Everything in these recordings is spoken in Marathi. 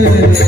पूरे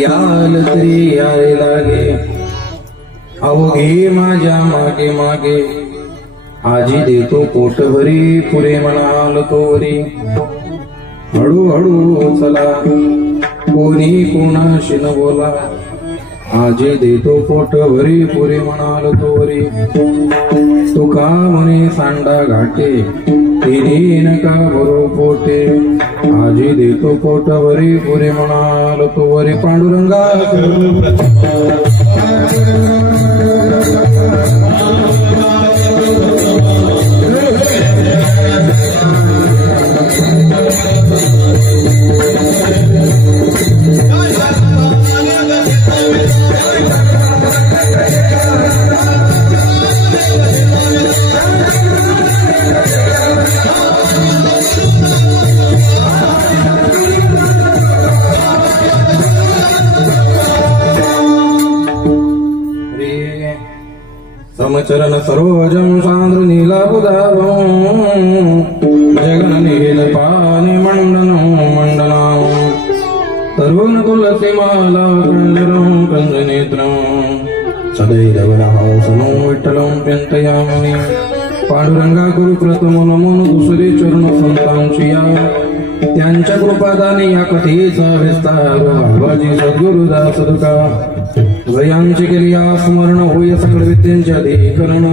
याल तरी याय लागे अवघे माझ्या मागे मागे आजी देतो पोटभरी पुरे म्हणाल तोरी हळूहळू चला कोणी कोणाशी न बोला आजी देतो पोटभरी पुरे म्हणाल तोरी तुका म्हणे सांडा घाटे तिने नका भरो पोटे आजी देतो पोटभरी पुरे म्हणाल तोरी पांडुरंगा समचरण सरोजम सान्द्र नीलाबुधाभं जगन नील पानि मंडनं मंडनं तरुण तुलसी माला कंजरं कंजनेत्रं सदैरवरहासनं विठ्ठलं चिन्तयामि पांडुरंगा गुरुप्रथम नमन दुसरे चरण संतांची या त्यांच्या कृपादानी या कथेचा विस्तार बाबाजी सद्गुरुदास तुका वयांची क्रिया स्मरण होय सकळ विद्यांचे अधिकरण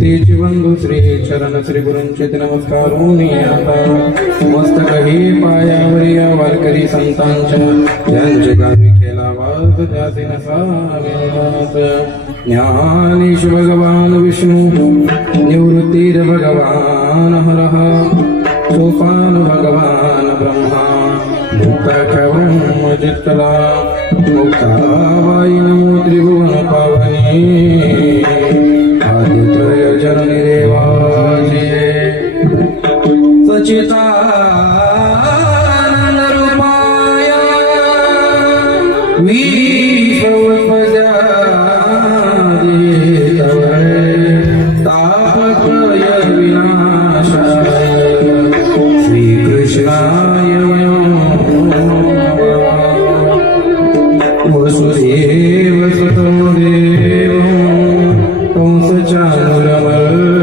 तेची बंधू श्री चरण श्री गुरूंचे नमस्कार आता मस्तक हे पायावरी या वारकरी संतांच्या त्यांचे गावी केला वाद त्याचे नसाविनाश ज्ञानेश भगवान विष्णू निवृत्तीर भगवान हरः सोपान भगवान ब्रह्मा मुक्ता जितला मुक्ताबाई नमो त्रिभुवन पावनी आदित्रय जननी देवाजी सचितानंद रूपाय तापत्रय विनाशाय श्रीकृष्णाय वसुदेव सुतं देवं कंसचाणूरमर्दनं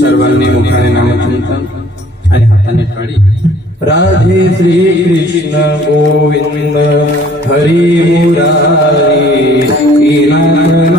सर्वांनी मुखाने नामचिंतन आणि हाताने टाळी. राधे श्री कृष्ण गोविंद हरी मुरारी नाथ नारायण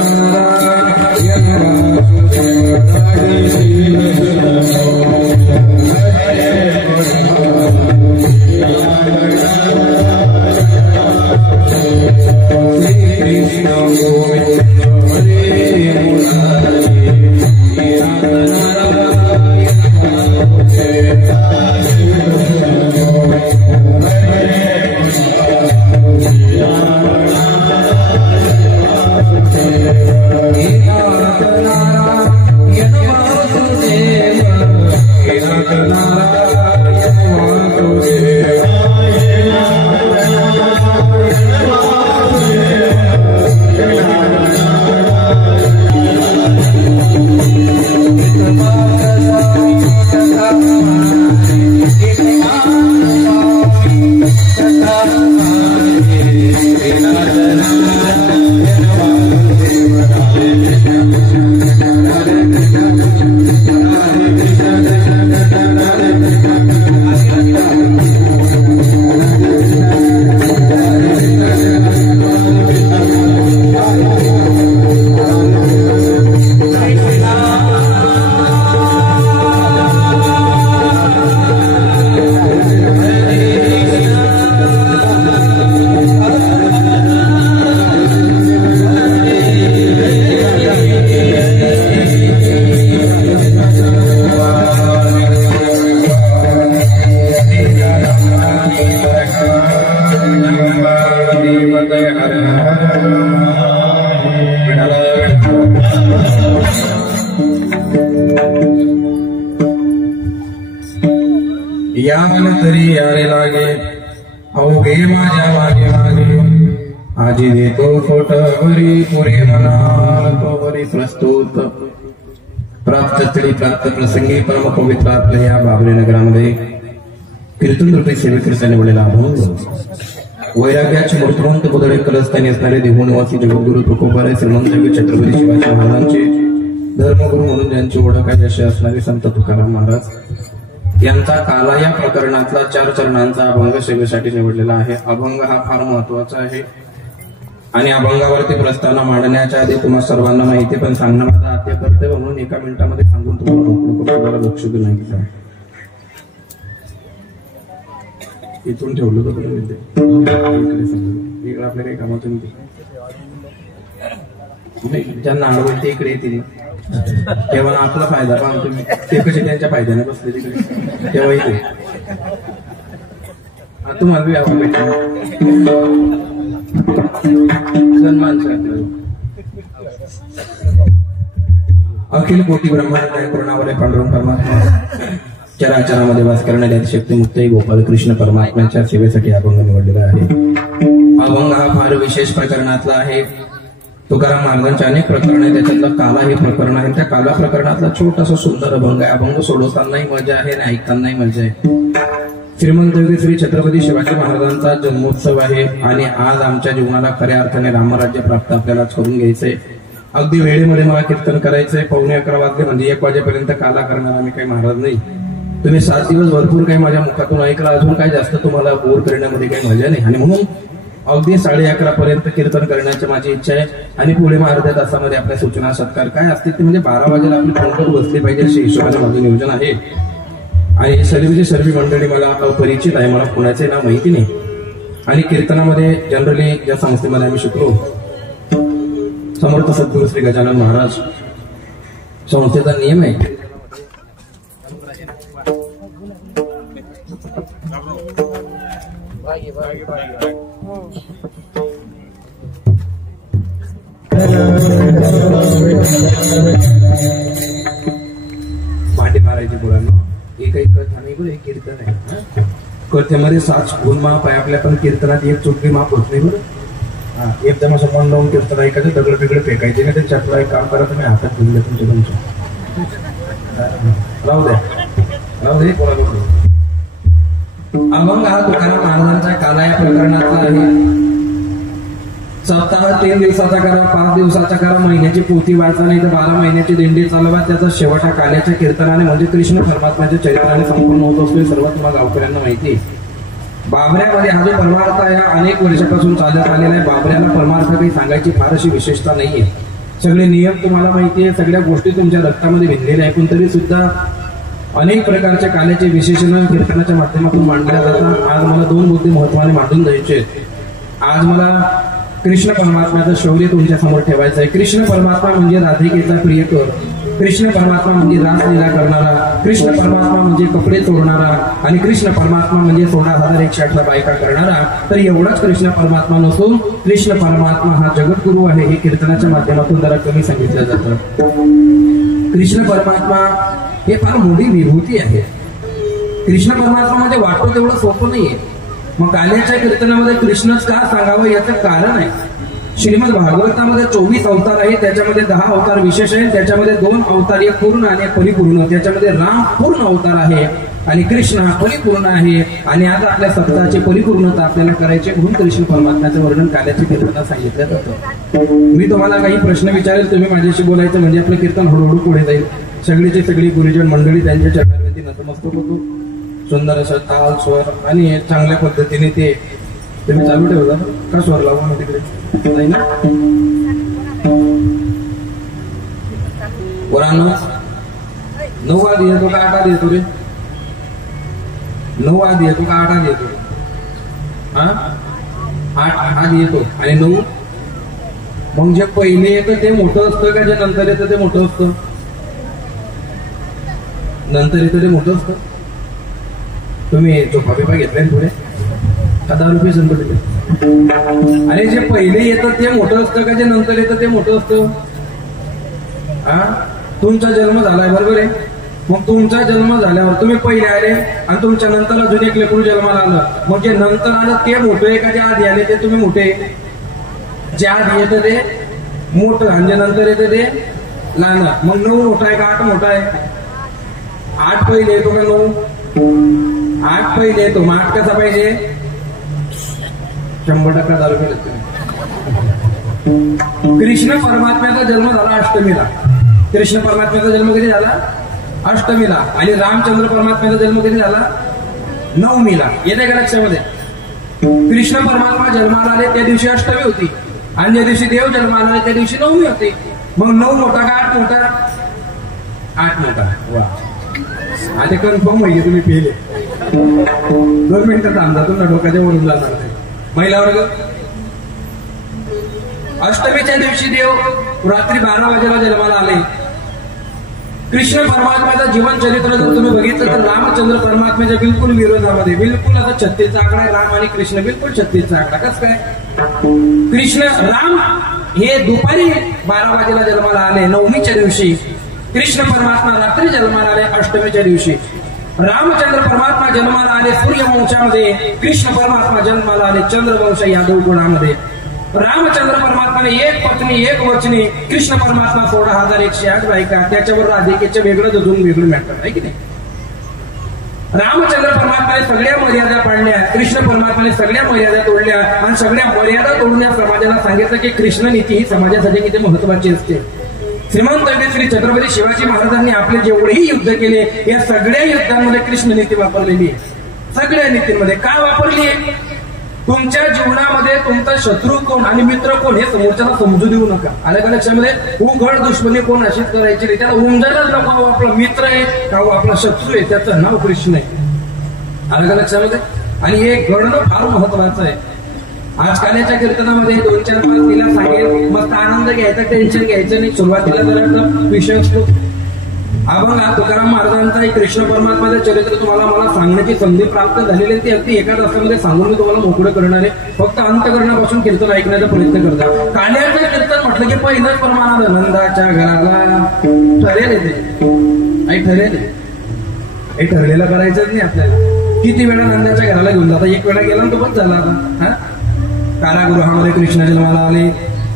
यान तरी यारे लागे अवघे माझ्या मागे मागे आजी देतो फोटवरी पुरे मनावरी प्रस्तुत प्राप्तस्थळी प्राप्त प्रसंगी परम पवित्र आपल्या या बाबरी नगरामध्ये कीर्तन रूपी सेवेकरता निवडलेला अभंग वैराग्याचे मूर्तवंत बुधळे कलस्थानी असणारे देहूनिवासी जगद्गुरु तुकोबारे श्रीमंत छत्रपती शिवाजी महाराजांचे धर्मगुरु म्हणून ज्यांची ओळख आहे असे असणारे संत तुकाराम महाराज यांचा काला या प्रकरणातला 4 चरणांचा अभंग सेवेसाठी निवडलेला आहे. अभंग हा फार महत्वाचा आहे आणि अभंगावरती प्रस्तावना मांडण्याच्या आधी तुम्हा सर्वांना माहिती पण सांगणं माझं आद्य कर्तव्य म्हणून एका मिनिटामध्ये सांगून तुम्हाला लक्ष देऊ नाही. इथून ठेवलं तर आपल्या काही कामातून ज्यांना अडवल ते इकडे येतील तेव्हा आपला फायदा पण तुम्ही ते कसे त्यांच्या फायद्याने बसले तिकडे तेव्हाही ते तुम्हाला बी आवड भेटणार सन्मान. अखिल कोटी ब्रह्मांड पूर्णावरे पांडुरंग परमात्मा चराचरामध्ये वास करणाऱ्या शक्तिमुक्त गोपाल कृष्ण परमात्म्याच्या सेवेसाठी अभंग निवडलेला आहे. अभंग हा फार विशेष प्रकरणातला आहे. तुकाराम महाराजांच्या अनेक प्रकरण आहे त्याच्यातलं काला हे प्रकरण आहे. त्या काला प्रकरणातला छोटासा सुंदर अभंग आहे. अभंग सोडवतानाही मजा आहे आणि ऐकतानाही मजा आहे. श्रीमंत श्री छत्रपती शिवाजी महाराजांचा जन्मोत्सव आहे आणि आज आमच्या जीवनाला खऱ्या अर्थाने रामराज्य प्राप्त आपल्यालाच करून घ्यायचंय. अगदी वेळेमध्ये मला कीर्तन करायचंय. 11:15 वाजले म्हणजे 1 वाजेपर्यंत काला करणार आम्ही काही महाराज नाही. तुम्ही 7 दिवस भरपूर काही माझ्या मुखातून ऐकला. अजून काय जास्त तुम्हाला बोर करण्यामध्ये काही मजा नाही आणि म्हणून अगदी 11:30 पर्यंत कीर्तन करण्याची माझी इच्छा आहे आणि पुढे अर्ध्या तासामध्ये आपल्या सूचना सत्कार काय असतील ते म्हणजे 12 वाजेला आपली फोनवर बसली पाहिजे अशा हिशोबाने माझं नियोजन आहे. आणि सर्व मंडळी मला परिचित आहे. मला कोणाचे नाव माहिती नाही आणि कीर्तनामध्ये जनरली ज्या संस्थेमध्ये आम्ही शिकलो समर्थ सद्गुरू श्री गजानन महाराज संस्थेचा नियम आहे भांडी मारायची मुलांना एक कथा नाही बरं. एक कीर्तन आहे कथेमध्ये 7 गुण माप आहे. आपल्या पण कीर्तनात एक चुटकी माप होत नाही बरं. एकदम असं मन लावून कीर्तन ऐकायचं. दगड बिगड फेकायचे नाही. ते चपला एक काम करा तुम्ही हातात घेऊन तुमच्या राहू द्या कोणाला. अभंग हा तुकाराम महाराजांचा काला या प्रकरणातला आहे. सप्ताह 3 दिवसाचा करा, 5 दिवसाचा करा, महिन्याची पोथी वाचा, नाही तर 12 महिन्याची दिंडी चालवा. त्याचा शेवट हा काल्याच्या कीर्तनाने म्हणजे कृष्ण परमात्म्याच्या चरित्राने संपूर्ण होत असतो. हे सर्व तुम्हाला गावकऱ्यांना माहिती आहे. बाबऱ्यामध्ये हा जो परमार्थ आहे अनेक वर्षापासून चालत आलेला आहे. बाबऱ्याला परमार्थ काही सांगायची फार अशी विशेषता नाहीये. सगळे नियम तुम्हाला माहिती आहे, सगळ्या गोष्टी तुमच्या रक्तामध्ये भिनलेल्या आहे. पण तरी सुद्धा अनेक प्रकारच्या काल्याचे विशेषण कीर्तनाच्या माध्यमातून मांडल्या जातात. आज मला 2 मुद्दे महत्वाने मांडून द्यायचे. आज मला कृष्ण परमात्म्याचं शौर्य तुमच्या समोर ठेवायचं आहे. कृष्ण परमात्मा म्हणजे राधिकेचा प्रियकर, कृष्ण परमात्मा म्हणजे रासलीला करणारा, कृष्ण परमात्मा म्हणजे कपडे चोरणारा, आणि कृष्ण परमात्मा म्हणजे 16,118 बायका करणारा. तर एवढाच कृष्ण परमात्मा नसून कृष्ण परमात्मा हा जगद्गुरु आहे हे कीर्तनाच्या माध्यमातून जरा कमी सांगितलं जातं. कृष्ण परमात्मा हे फार मोठी विभूती आहे. कृष्ण परमात्मा म्हणजे वाटतो तेवढं सोपं नाहीये. मग काल्याच्या कीर्तनामध्ये कृष्णच का सांगावं याचं कारण आहे. श्रीमद भागवतामध्ये 24 अवतार आहे, त्याच्यामध्ये 10 अवतार विशेष आहे, त्याच्यामध्ये 2 अवतार एक पूर्ण आणि एक परिपूर्ण. त्याच्यामध्ये राम पूर्ण अवतार आहे आणि कृष्ण हा परिपूर्ण आहे. आणि आज आपल्या सत्ताची परिपूर्णता आपल्याला करायची म्हणून कृष्ण परमात्म्याचं वर्णन काल्याच्या कीर्तनात सांगितलं जातं. मी तुम्हाला काही प्रश्न विचारेल, तुम्ही माझ्याशी बोलायचं म्हणजे आपलं कीर्तन हळूहळू पुढे जाईल. सगळीची सगळी गुरुजन मंडळी त्यांच्या चरणांवरती नतमस्तक होतो. सुंदर असं ताल स्वर आणि चांगल्या पद्धतीने ते तुम्ही चालू ठेवता का स्वर लावून तिकडे नाही ना. पोरांनो 9 आधी येतो का 8 आधी येतो रे? 9 आधी येतो का 8 आधी येतो? 8 आधी येतो आणि 9. मग जे पहिले येतं ते मोठं असतं का जे नंतर येतं ते मोठं असतं? नंतर येतं ते मोठं असतं. तुम्ही चोपा बिपा घेतलाय पुढे का 10 रुपये संपत? आणि जे पहिले येतं ते मोठं असतं का जे नंतर येतं ते मोठं असतं? तुमचा जन्म झालाय बरोबर आहे. मग तुमचा जन्म झाल्यावर तुम्ही पहिले आले आणि तुमच्या नंतर अजून एक लेकरू जन्माला आलं. मग जे नंतर आलं ते मोठं आहे का जे आधी आले ते तुम्ही मोठे? जे आधी येतं ते मोठं आणि जे नंतर येतं ते लहान. मग 9 मोठा आहे का 8 मोठा आहे? 8 पहिले येतो का 9? 8 पहिले येतो. मग 8 कसा पाहिजे? 100% दारू पितो. कृष्ण परमात्म्याचा जन्म झाला अष्टमीला. कृष्ण परमात्म्याचा जन्म कधी झाला? अष्टमीला. आणि रामचंद्र परमात्म्याचा जन्म कधी झाला? 9मीला. येते का लक्षामध्ये? कृष्ण परमात्मा जन्माला आले त्या दिवशी अष्टमी होती आणि ज्या दिवशी देव जन्माला आले त्या दिवशी 9मी होती. मग 9 मोठा का 8 मोठा? 8 मोठा. वा, आता कन्फर्म माहिती तुम्ही पेले. 2 मिनिटं थांबता तुमच्या डोक्याच्या वरून जाणार नाही. महिला वर्ग अष्टमीच्या दिवशी देव रात्री 12 वाजेला जन्माला आले. कृष्ण परमात्म्याचं जीवन चरित्र जर तुम्ही बघितलं तर रामचंद्र परमात्म्याच्या बिलकुल विरोधामध्ये, बिलकुल आता 36चा आकडा आहे. राम आणि कृष्ण बिलकुल 36चा आकडा. कसं काय? कृष्ण राम हे दुपारी 12 वाजेला जन्माला आले 9मीच्या दिवशी. कृष्ण परमात्मा रात्री जन्माला आले अष्टमीच्या दिवशी. रामचंद्र परमात्मा जन्माला आले सूर्यवंशामध्ये, कृष्ण परमात्मा जन्माला आले चंद्रवंश यादव कुळामध्ये. रामचंद्र परमात्माने 1 पत्नी 1 वचनी, कृष्ण परमात्मा 16,108 बायका, त्याच्यावर राधिकेचं वेगळं अजून वेगळं मॅटर आहे की नाही. रामचंद्र परमात्माने सगळ्या मर्यादा पाडल्या, कृष्ण परमात्माने सगळ्या मर्यादा तोडल्या आणि सगळ्या मर्यादा तोडून या समाजाला सांगितलं की कृष्ण नीती ही समाजासाठी किती महत्वाची असते. श्रीमंत श्री छत्रपती शिवाजी महाराजांनी आपले जेवढेही युद्ध केले या सगळ्या युद्धांमध्ये कृष्ण नीती वापरलेली आहे. सगळ्या नीतीमध्ये का वापरली आहे? तुमच्या जीवनामध्ये तुमचा शत्रू कोण आणि मित्र कोण हे समोरच्याला समजू देऊ नका. आल्या का लक्षामध्ये? उघड दुश्मनी कोण अशीच करायची नाही. त्याला उमजायलाच नको आपला मित्र आहे का आपला शत्रू आहे, त्याचं नाव कृष्ण आहे. आलं का लक्षामध्ये? आणि हे घडणं फार महत्वाचं आहे. आज काल्याच्या कीर्तनामध्ये 2-4-5 तिला सांगेल, मस्त आनंद घ्यायचा, टेन्शन घ्यायचं नाही. सुरुवातीला जरा विषय असतो. अभंग तुकाराम महाराजांचा एक कृष्ण परमात्माचं चरित्र तुम्हाला मला सांगण्याची संधी प्राप्त झालेली, ती अगदी एका तासामध्ये सांगून मी तुम्हाला मोकळं करणार आहे. फक्त अंतकरणापासून कीर्तन ऐकण्याचा प्रयत्न करता. काल्याचं कीर्तन म्हटलं की पहिलंच प्रमाण आलं, नंदाच्या घराला ठरेल येते. आई ठरेल हे ठरलेलं करायचंच नाही आपल्याला. किती वेळा नंदाच्या घराला घेऊन जाता? 1 वेळा गेला तो बस झाला आता. कारागृहामध्ये कृष्ण जन्माला आले,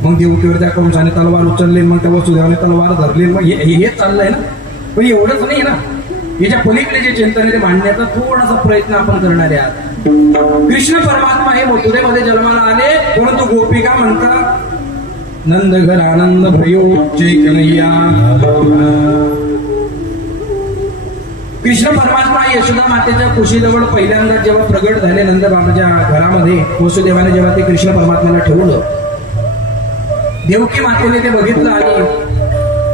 मग देवकीवर त्या कंसाने तलवार उचलली, मग त्या वसुदेवाने तलवार धरली. मग हे चाललंय ना. पण एवढंच नाही ना, याच्या पलीकडे जे चिंतन आहे ते मांडण्याचा थोडासा प्रयत्न आपण करणार आहात. कृष्ण परमात्मा हे मथुरेमध्ये जन्माला आले, परंतु गोपिका म्हणतात नंद घर आनंद भयो जय कन्हैया। कृष्ण परमात्मा यशोदा मातेच्या कुशीजवळ पहिल्यांदा जेव्हा प्रगट झाले नंद बाबाच्या घरामध्ये, वसुदेवाने जेव्हा ते कृष्ण परमात्म्याला ठेवलं, देवकी मातेने ते बघितलं आणि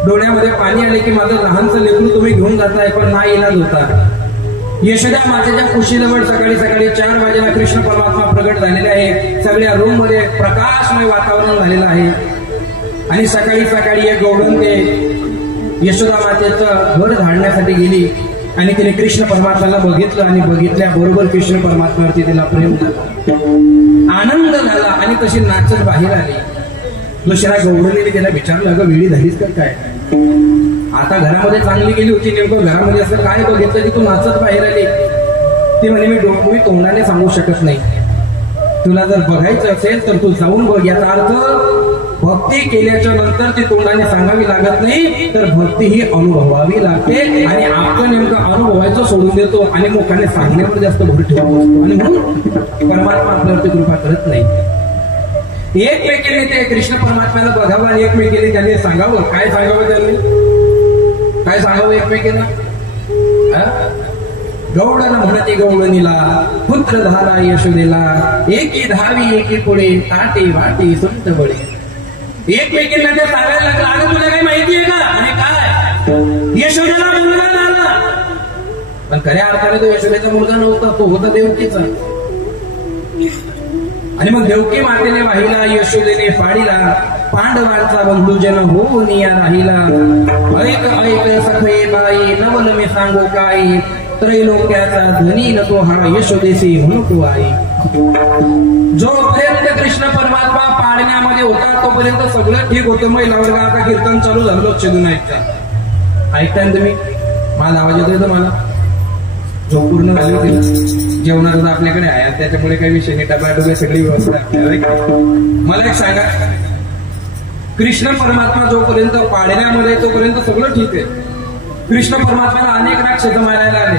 डोळ्यामध्ये पाणी आले की माझं लहानचं लेकरू तुम्ही घेऊन जाताय, पण ना इलाज होता। यशोदा मातेच्या कुशीजवळ सकाळी सकाळी 4 वाजेला कृष्ण परमात्मा प्रगट झालेले आहे। सगळ्या रूम मध्ये प्रकाशमय वातावरण झालेलं आहे आणि सकाळी सकाळी एक गौडण ते यशोदा मातेचं घर झाडण्यासाठी गेली आणि तिने कृष्ण परमात्म्याला बघितलं आणि बघितल्याबरोबर कृष्ण परमात्म्यावरती तिला प्रेम झालं, आनंद झाला आणि तशी नाचत बाहेर आली। दुसऱ्या गौडणीने तिला विचारलं, अगं वेळी झालीस का काय? आता घरामध्ये चांगली गेली होती, नेमकं घरामध्ये असं काय बघितलं की तू नाचत बाहेर आली? ती म्हणे मी तोंडाने सांगू शकत नाही, तुला जर बघायचं असेल तर तू जाऊन बघ। याचा अर्थ भक्ती केल्याच्या नंतर ती तोंडाने सांगावी लागत नाही, तर भक्ती ही अनुभवावी लागते आणि आपण नेमकं अनुभवायचं सोडून देतो आणि लोकांनी सांगण्यावर जास्त भर ठेवतो आणि म्हणून परमात्मा आपल्यावरती कृपा करत नाही। एकमेकीने ते कृष्ण परमात्म्याला बघावं आणि एकमेकीने त्यांनी सांगावं। काय सांगावं त्यांनी? काय सांगावं एकमेकींना? गौडन म्हणते गौडणीला पुत्र धारा यशोदेला, एकी धावी एकी पुढे ताटे वाटे सुंट बळे। एकमेकींना ते सांगायला लागलं, अगं तुला काही माहिती आहे का? आणि काय यशोदेला मुलगा झाला, पण खऱ्या अर्थाने तो यशोदेचा मुलगा नव्हता, तो होता देवकीचा। आणि मग देवकी मातेने वाहिला, यशोदेने फाडीला, पांडवांचा बंधुजन होऊन या राहिला। ऐक ऐक सखे बाई नवल मी सांगू काय, त्रैलोक्याचा धनी न तो हा यशोदेशी म्हणू तू आई। जोपर्यंत कृष्ण परमात्मा पाळण्यामध्ये होता तोपर्यंत सगळं ठीक होतं। महिला वर्ग आता कीर्तन चालू झालं, लक्ष देऊन ऐकताय तुम्ही? माझा आवाज येतोय तुम्हाला? झोप पूर्ण झाली होती, जेवणाचं आपल्याकडे आहे, त्याच्यामुळे काही विषय नाही, डबा डबे सगळी व्यवस्था। मला एक सांगा, कृष्ण परमात्मा जोपर्यंत पाळण्यामध्ये तोपर्यंत सगळं ठीक आहे। कृष्ण परमात्म्याला अनेक राक्षस मारायला आले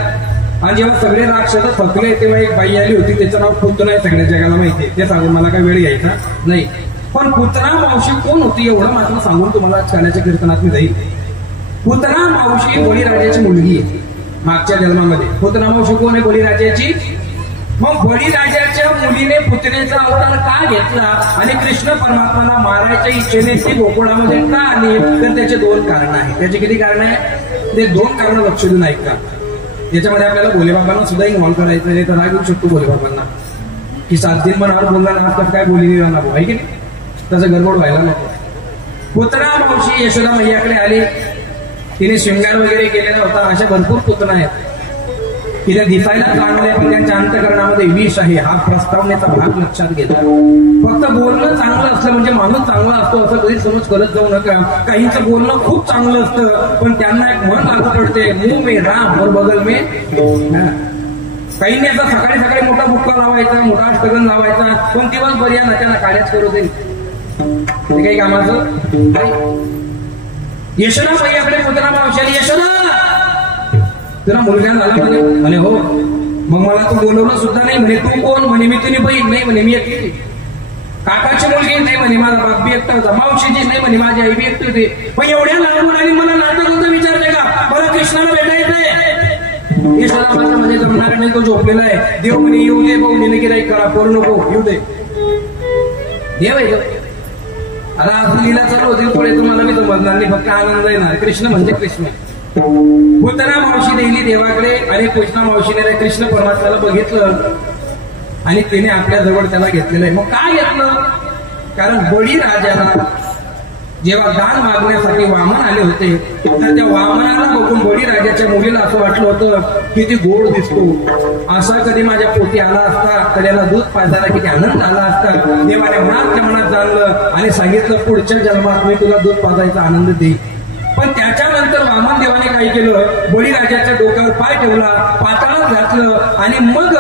आणि जेव्हा सगळे राक्षस थकले तेव्हा एक बाई आली होती, त्याचं नाव पुतना आहे, सगळ्या जगाला माहितीये, ते सांगून मला काही वेळ घ्यायचा नाही। पण पुतना मावशी कोण होती एवढं मात्र सांगून तुम्हाला काल्याच्या कीर्तनात मी जाईल। पुतना मावशी बळीराजाची मुलगी आहे मागच्या जन्मामध्ये। पुतना मावशी कोण आहे? बळीराजाची। मग बळीराजाच्या मुलीने पुतनेचा अवतार का घेतला आणि कृष्ण परमात्म्याला मारायच्या इच्छेने ती गोकुळामध्ये का आली? तर त्याचे 2 कारण आहेत। त्याचे किती कारण आहे? ते 2 कारण लक्ष देऊन ऐका। याच्यामध्ये आपल्याला भोलेबाबांना सुद्धा इन्व्हॉल्व करायचं आहे, तर राग येऊ शकतो भोलेबाबांना की 7 दिन मनावर बोलला ना, आज काय बोली राहणार आहे की नाही, तसं गडबड व्हायला नको। पुतना मावशी यशोदा मैयाकडे आली, तिने शृंगार वगैरे केलेला होता। अशा भरपूर पुतना आहेत की त्या दिसायला चांगले पण त्यांच्या अंतकरणामध्ये विष आहे, हा प्रस्तावनेचा भाग लक्षात घेतला। फक्त बोलणं चांगलं असलं म्हणजे माणूस चांगला असतो असं कधी समज करत जाऊ नका। काहींचं बोलणं खूप चांगलं असतं पण त्यांना एक मन लागू पडते, मुंह में राम और बगल में। काहींनी आता सकाळी सकाळी मोठा बुक्का लावायचा, मोठा अष्टगन लावायचा, पण दिवसभर या नात्याला काड्याच करू दे, ते काही कामाचं। यशोदा मैयाकडे पुतना मावशी, यशोदा तुला मुलगा झाला म्हणे? म्हणे हो। मग मला तू बोलवलं सुद्धा नाही म्हणे। तू कोण? म्हणे मी तुझी बहीण नाही म्हणे, मी एकटी। काकाची मुलगी नाही म्हणे, माझा बाप बी एकटा होता। मावशीची नाही म्हणे, माझी आई बी एकटी होती। पण एवढ्या लांबून आणि मला नाटक होतं, विचारते का मला कृष्णाला भेटायचंय? यशोदा माता म्हणजे जमणार नाही, तो झोपलेला आहे। देव म्हणे येऊ दे, भाऊ गिराईक करा, करू नको, येऊ दे। देव आहे आता आज लीला चालू होतील पुढे, तुम्हाला मी समजणार नाही, फक्त आनंद येणार। कृष्ण म्हणजे कृष्ण। पुतना मावशी नेली देवाकडे आणि पुतना मावशीने कृष्ण परमात्म्याला बघितलं आणि तिने आपल्या जवळ त्याला घेतलेलं आहे। मग काय घेतलं? कारण बळीराजाला जेव्हा दान मागण्यासाठी वामन आले होते तर त्या वामनाला बघून बळीराजाच्या मुलीला असं वाटलं होतं की ती गोड दिसतो, असा कधी माझ्या पोटी आला असता तर याला दूध पाजायला किती आनंद आला असता। देवाने मनात जाणलं आणि सांगितलं पुढच्या जन्मात मी तुला दूध पाजायचा आनंद देईल। पण त्याच्यानंतर वामन देवाने काय केलं? बळीराजाच्या डोक्यावर पाय ठेवला, पाताळात अंगावर घातलं आणि मग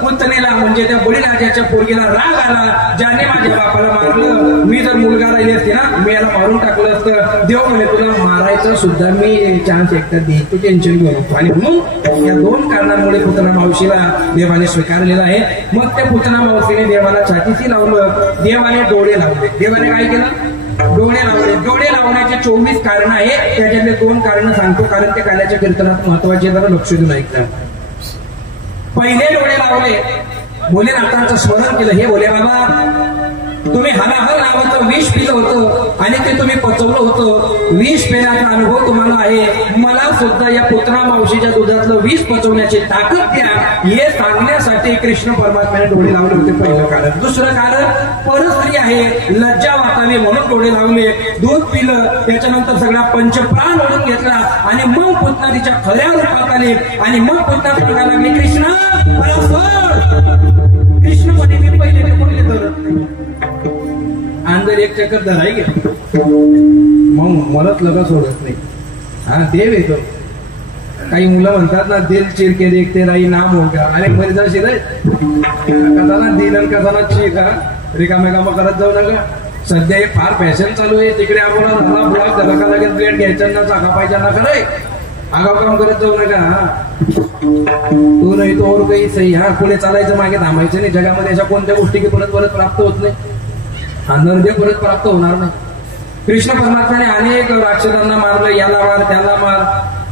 पुतणेला म्हणजे त्या बळीराजाच्या पोरगीला राग आला, ज्याने माझ्या बापाला मारलं, मी जर मुलगा राहिली असते ना मी याला मारून टाकलं असतं. देव म्हणे तुला मारायचं सुद्धा मी चान्स एकदा देईन, तू टेन्शन घेऊ नको. आणि म्हणून या दोन कारणांमुळे पुतना मावशीला देवाने स्वीकारलेला आहे. मग त्या पुतना मावशीने देवाला छातीशी लावलं, देवाने डोळे लावले. देवाने काय केलं? डोळे लावले. डोळे लावण्याचे 24 कारण आहेत, त्याच्यातले 2 कारण सांगतो कारण ते काल्याच्या कीर्तनात महत्वाचे, जरा लक्ष देऊन ऐकता. पहिले डोळे लावले, भोलेनाथांचं स्मरण केलं. हे भोले बाबा, तुम्ही हलाहल नावाचं विष पिलं होतं आणि ते तुम्ही पचवलं होतं. विष पिण्याचा अनुभव तुम्हाला आहे. मला सुद्धा या पुतना मावशीच्या दुधातलं विष पचवण्याची ताकद द्या, हे सांगण्यासाठी कृष्ण परमात्म्याने डोळे लावले होते. पहिलं कारण. दुसरं कारण, परस्त्री आहे, लज्जा वाटावी म्हणून डोळे लावले. दूध पिलं, त्याच्यानंतर सगळा पंचप्राण ओढून घेतला आणि मग पुतना तिच्या खऱ्या रूपात आले आणि मग पुतना सांगायला लागले, कृष्ण मला सोड. कृष्ण म्हणे मी पहिले ते बोलले धरत नाही, अंदर एक चक्कर धराई घे मग मलाच लगा सोडत नाही. हा देव येतो. काही मुलं म्हणतात ना, दिल चिरके देखते राही नाम होगा. अरे मध्ये जा शिराय कसाना दिल कसाना चिर. रिकाम्या कामं करत जाऊ नका. सध्या हे फार फॅशन चालू आहे. तिकडे आम्हाला झाला ब्लॉक झाला का लगेच प्लेट घ्यायचा ना, चाका पाहिजे ना, खरंय आगाव काम करत जाऊ नका. तू नाही तो और काही सही. हा पुढे चालायचं, मागे थांबायचं नाही. जगामध्ये अशा कोणत्या गोष्टी की परत परत प्राप्त होत नाही, नरदेव परत प्राप्त होणार नाही. कृष्ण परमात्म्याने अनेक राक्षसांना मारलं, याला मार त्याला मार.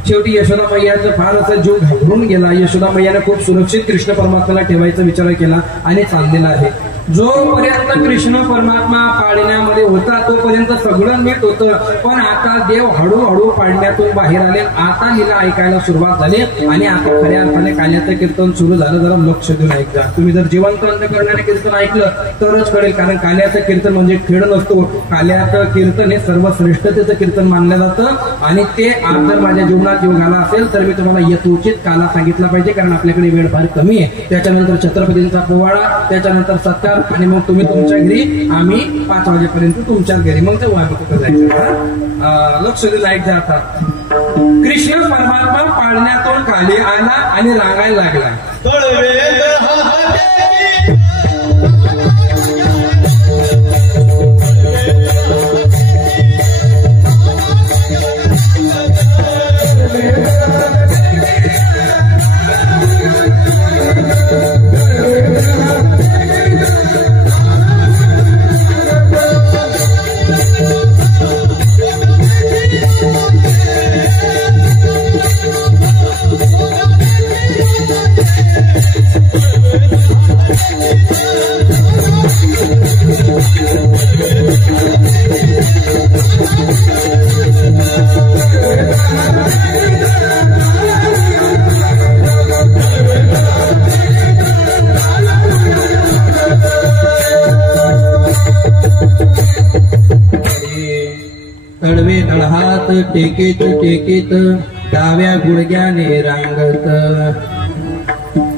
शेवटी यशोदा मैयाचं फार असं जीव घाबरून गेला. यशोदा मैयाने खूप सुरक्षित कृष्ण परमात्म्याला ठेवायचा विचार केला आणि चाललेला आहे. जोपर्यंत कृष्ण परमात्मा पाळण्यामध्ये होता तोपर्यंत सगळं नीट होतं. पण आता देव हळूहळू पाळण्यातून बाहेर आले. आता लीला ऐकायला सुरुवात झाली आणि आता खऱ्या अर्थाने काल्याचं कीर्तन सुरू झालं. जरा लक्ष देऊन ऐकजा. तुम्ही जर जिवंत अंतःकरणाने कीर्तन ऐकलं तरच कळेल. कारण काल्याचं कीर्तन म्हणजे खेळ नसतो. काल्याचं कीर्तन हे सर्वश्रेष्ठतेचं कीर्तन मानलं जातं आणि ते आज जर माझ्या जीवनात योग आला असेल तर मी तुम्हाला यथोचित काला सांगितला पाहिजे, कारण आपल्याकडे वेळ फार कमी आहे. त्याच्यानंतर छत्रपतींचा पोवाडा, त्याच्यानंतर सत्कार आणि मग तुम्ही तुमच्या घरी, आम्ही 5 वाजेपर्यंत तुमच्या घरी. मग जाऊ आम्ही कुठं जायचं. लक्ष देऊन ऐक जाता. कृष्ण परमात्मा पाळण्यातून खाली आला आणि रागायला लागला. तळवे तळहात टेकीत टेकीत डाव्या गुडघ्याने रांगत.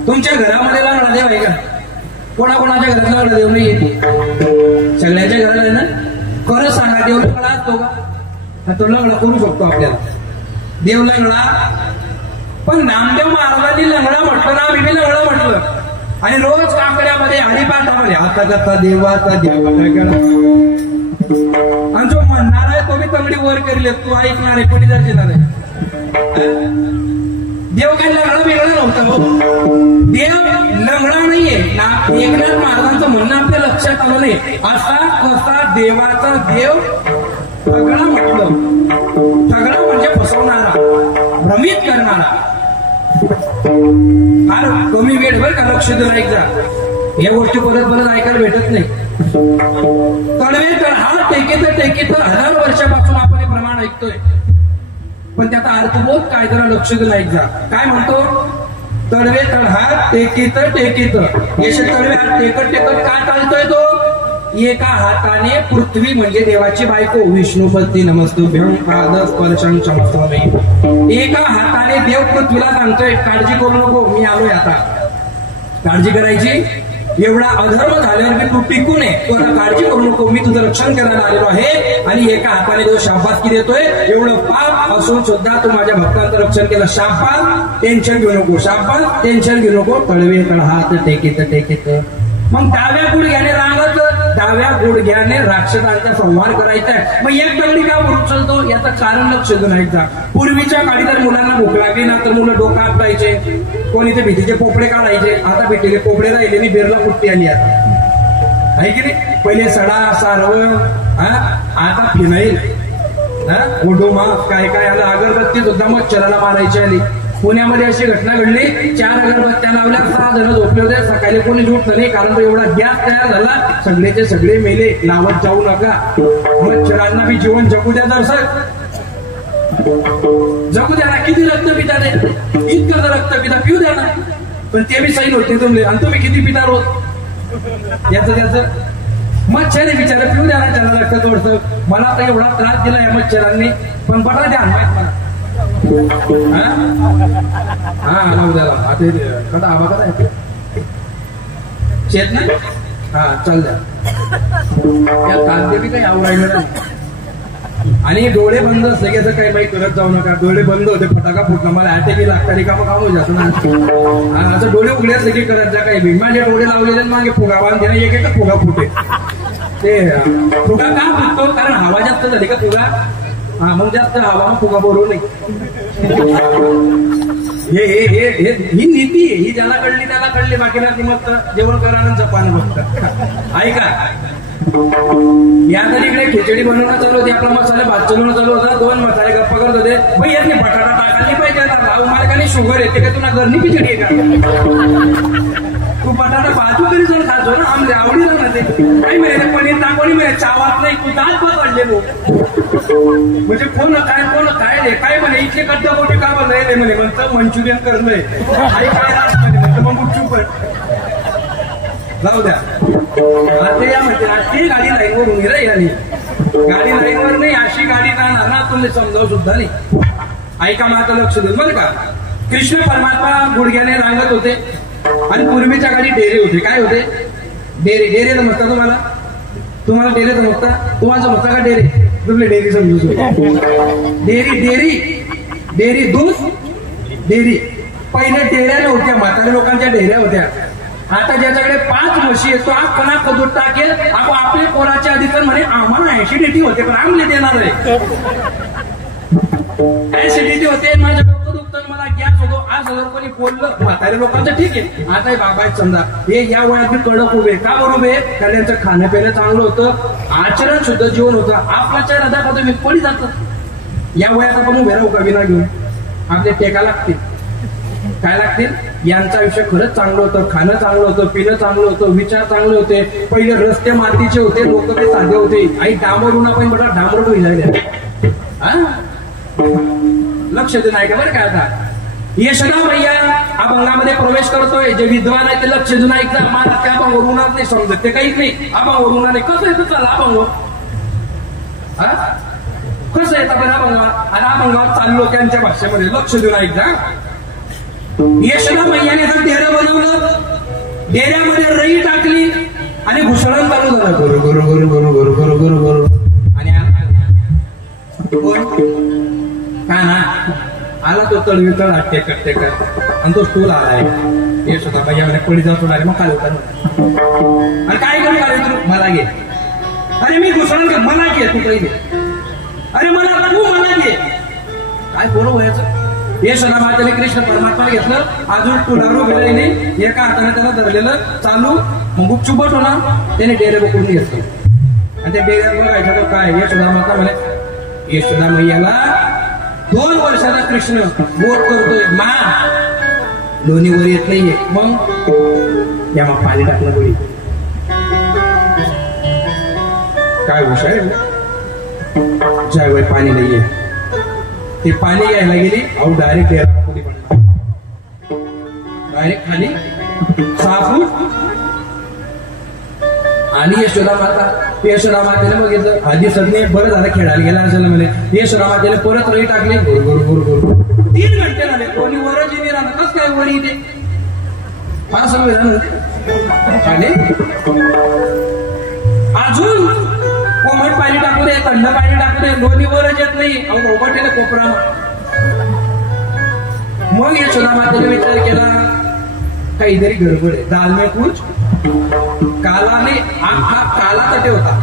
तुमच्या घरामध्ये लंगडा देव आहे का? कोणाकोणाच्या घरात लंगडा देव नाही येते? सगळ्यांच्या घरात आहे ना. खरं सांगा, देव लंगडा असतो का? तो लंगडा करू शकतो आपल्याला. देव लंगडा. पण नामदेव महाराजांनी लंगडा म्हटलं ना, मी लंगडा म्हटलं. आणि रोज काकड्यामध्ये हरिपाठामध्ये आता करता देवाचा देवा आणि जो म्हणणार आहे तो मी तंगडी वर करेल. तू ऐकणार आहे, कोणी दर्शणार आहे. देव काही लंगडा वेगळा नव्हता. हो, देव लंगडा नाहीये. एकनाथ महाराजांचं म्हणणं आपल्या लक्षात आलं नाही. असा कसा देवाचा देव तगडा म्हटलं. तगडा म्हणजे फसवणारा, भ्रमित करणारा. फार कमी वेळ बरं का, लक्ष देऊन ऐकजा. या गोष्टी परत परत ऐकायला भेटत नाही. तळवे तळहात टेकीत टेकीत 1000 वर्षापासून आपण हे प्रमाण ऐकतोय. पण त्याचा अर्थबोध काय, जरा लक्ष देऊन ऐकजा. काय म्हणतो? तळवे तळहात टेकीत टेकीत. यश तळवे हात टेकत टेकत काय चालतोय तो? एका हाताने पृथ्वी म्हणजे देवाची बायको विष्णुपती नमस्तुभ्यं पाद स्पर्शं चमत्कारे. एका हाताने देव पृथ्वीला सांगतोय काळजी करू नको, मी आलोय. आता काळजी करायची एवढा अधर्म झाल्यावर मी तू टिकू नये, तू आता काळजी करू नको, मी तुझं रक्षण करायला आलेलो आहे आणि एका हाताने जो शाबासकी देतोय, एवढं पाप असून सुद्धा तू माझ्या भक्तांचं रक्षण केलं. शाबास, टेन्शन घेऊ नको, शाबास, टेन्शन घेऊ नको. तळवे तळ हात टेकीत. मग डाव्या गुडघ्याने रांगत, डाव्या गुडघ्याने राक्षसांचा संहार करायचा आहे. मग एक दगडी का उचलतो, याचं कारण लक्ष देऊन ऐकता. पूर्वीच्या काळी तर मुलांना भूक लागली ना तर मुलं डोकं आपटायचे, कोणी ते भीतीचे पोपडे काढायचे. आता भीतीचे पोपडे राहिले आणि बेरला पुट्टी आली आता, आहे की नाही. पहिले सडा सारव, आता फिनाईल, ओडोमा काय काय आलं. अगरबत्ती सुद्धा मच्छराला मारायची आली. पुण्यामध्ये अशी घटना घडली, 4 अगरबत्त्या लावल्या, 6 जण झोपले होते. सकाळी कोणी उठलं नाही, कारण तो एवढा गॅस तयार झाला, सगळेचे सगळे मेले. लावत जाऊ नका, मच्छरांना बी जीवन जगू द्या. दर्शक जगू द्या ना, किती रक्त पिता ते, इतकं रक्त पिता पिऊ द्या ना, पण ते बी सैल होते तुमले. आणि तुम्ही किती पिता रोज, याचं त्याचं मच्छर बिचारा पिऊ द्या ना, त्याला रक्त तोडतं. मला तर एवढा त्रास दिला या मच्छरांनी, पण बटा द्या माहित मला. लावू द्या आता कदा आबा कदा येते शेत ना, चल द्या या तांदेवी काही आवडायला नाही. आणि डोळे बंद असले की असं काही माहीत करत जाऊ नका. डोळे बंद होते, फटाका फुटला, मला अटॅक लागता रिकामं काम होत जातं ना. असं डोळे उघडे असले की करत जा. काही माझे डोळे लावलेले मागे फुगा बांधते, एक फुगा फुटे. ते फुगा का फुटतो, कारण हवा जास्त झाली का फुगा, मग जास्त हवा फुगा बरोबर नाही. ही नीती आहे, ही ज्याला कळली त्याला कळली. बाकी ना मग जेवण करा जपान बघत. ऐका, या तरीकडे खिचडी बनवणं चालू होती, आपला मसाले भात चालवणं चालू होता. 2 मसाले गप्पा करत होते. भाई यातनी बटाटा टाकायला पाहिजे, आता मला शुगर येते का, तुला घरनी खिचडी आहे का, तू बटाटा भाजू तरी जाऊन खातो ना, आमच्या आवडीला ना ते. काही महिने पनीर टाकवणी म्हणे चावात नाही, तू दात पकडले म्हणजे कोण काय रे, काय म्हणे इथले कट्टा मोठी का बनले म्हणे, म्हणतं मंचुरियन करलंय. आई काय म्हणतं मग चूप जाऊ द्या. आता या म्हणते अशी गाडी लाईनवर उभी राहिली, गाडी लाईनवर नाही, अशी गाडी जाणार ना, तुम्ही समजावू सुद्धा नाही. ऐका मग आता लक्ष देऊन बरं का. कृष्ण परमात्मा गुडघ्याने रांगत होते आणि पूर्वीच्या गाडी डेरे होते. काय होते? डेरे जमता तुम्हाला डेरे जमता, तुम्हाला जमता का डेरे, तुमले डेरी समजू. डेरी दूध डेरी. पहिले डेऱ्या नव्हत्या, म्हाताऱ्या लोकांच्या डेऱ्या होत्या. आता ज्याच्याकडे 5 म्हशी येतो, कणा दूध टाकेल, आपण आपले कोणाच्या आधी तर म्हणे आम्हाला ऍसिडिटी होते, पण आम्ही देणार आहे. ऍसिडिटी होते, माझं डोकं दुखतं, मला गॅस होतो. आज जर कोणी बोललं म्हाताऱ्या लोकांचं ठीक आहे, आता बाबा समजा हे या वयात कडक उभे का बरोबर, कारण त्यांचं खाणं पिणं चांगलं होतं, आचरण शुद्ध जीवन होतं. आपला चेहरा दाखवतो मी पडी जातं. या वयात आपण उभे राहू का विना घेऊन, आपले टेका लागतील. काय लागतील? यांचं आयुष्य खरंच चांगलं होतं, खाणं चांगलं होतं, पिणं चांगलं होतं, विचार चांगले होते. पहिले रस्ते मातीचे होते, लोक ते साधे होते. आई डांबरून आपण बघा डांबरट होईल. लक्ष दे नाही का बरं काय. आता यशोदा मैया अभंगामध्ये प्रवेश करतोय. जे विद्वान आहे ते लक्ष देऊन ऐकतात. मला त्या अभंग नाही समजत, ते काहीच नाही. अभंग नाही कसं येतं, चला अभंग कसं येतं आपण अभंगावर, आणि अभंगावर चाललो त्यांच्या भाषेमध्ये. लक्ष देऊन ऐकता. यशोदा मैयाने असं डेरं बनवलं, डेऱ्यामध्ये रई टाकली आणि घुसळण चालू झालं. गुरु गुरु गुरु गुरु गुरु गुरु गुरु गुरु. आणि का ना आला तो तळवी तळ टेकत आणि तो स्टूल आलाय. यशोदा मैया म्हणे पडी जाऊन आले, मग काय होतं आणि काय करू काय मला घे. अरे मी घुसळण घे, मला घे तू पहिले. अरे मला तू मला घे. काय बरोबर व्हायचं. यशोदा मातेने कृष्ण परमात्मा घेतलं, अजून टुलारू गेले, एका हाताने त्याला धरलेलं चालू. मग गुपचूप होणार, त्याने डेरे बकडून घेतलं आणि त्या डेऱ्यात बघायचं तर काय. यशोदा माता म्हणे, यशोदा मैयाला 2 वर्षाचा कृष्ण बोट करतोय, मा लोणीवर येत नाहीये. मग या मग पाणी टाकलं गोळी. काय हुशार आहे, ज्यावेळी पाणी नाहीये ते पाणी घ्यायला गेली, अहो डायरेक्ट डेरा डायरेक्ट खाली 6 फूट. आणि यशोदा मातेने बघितलं, आधी सगळे बरं झालं खेळायला गेला असेल म्हणे. यशोदा मातेने परत रई टाकली, गुरु गुरु गुरु गुरु. 3 घंटे झाले, कोणी वरच येणे राहणार. कस काय वरी इथे फार संविधान आणि अजून कोमट पाणी टाकू दे, थंड पाणी टाकू दे, दोन्ही वरच येत नाही. अहो रोबोटीने कोपरा. मग यशोदा मातेने विचार केला काहीतरी गडबड आहे. दाल में कुछ कालाने आखा काला कटे होता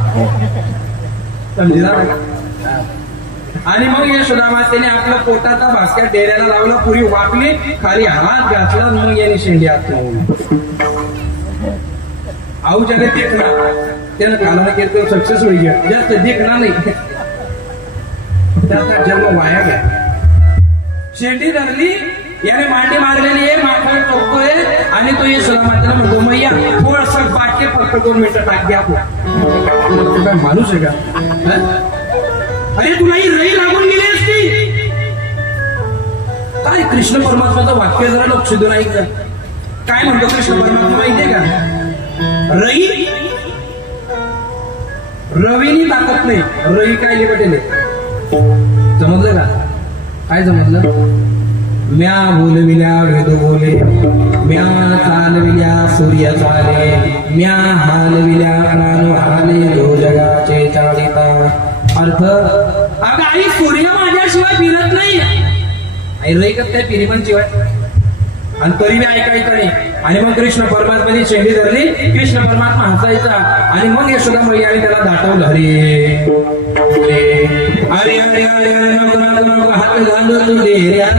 समजला ना. आणि मग यशोदा मातेने आपला पोटाचा भास्कर डेऱ्याला लावला, पुरी वाकली, खाली हात घातला, मग याने शेंडी हात आऊ ज्याने देखना त्यानं कालाने केलं सक्सेस होईल. जास्त देखना नाही त्याचा जन्म वाया गया. शेंडी धरली, याने मांडी मारलेली आहे, माखण टोकतोय आणि तो यशोदा मातेला म्हणतो मैया थोडंसं बाकी फक्त 2 मिनिटं टाक द्या. तो काय माणूस आहे का? अरे तुला ही रई लागून गेली असती. काय कृष्ण परमात्माचं वाक्य जरा लक्ष देऊन ऐक. काय म्हणतो कृष्ण परमात्मा माहितीये का? रई रवीनी ताकत नाही, रई काय लिबटेले. समजलं का? काय समजलं? म्या बोलविल्या वेद बोले, म्या चालविल्या सूर्य चाले, म्या हालविल्या प्राण हाले, जो जगाचे चालिता. अर्थ अगं आई सूर्य माझ्याशिवाय फिरत नाही. आई रई कस काय फिरी पण शिवाय, आणि तरी मी ऐकायचं नाही. आणि मग कृष्ण परमात्माने शेंडी धरली, कृष्ण परमात्मा हसायचा आणि मग यशोदा मैयाने त्याला दाटवलं. अरे अरे अरे अरे नको नको नको हात घालू तू डेऱ्यात.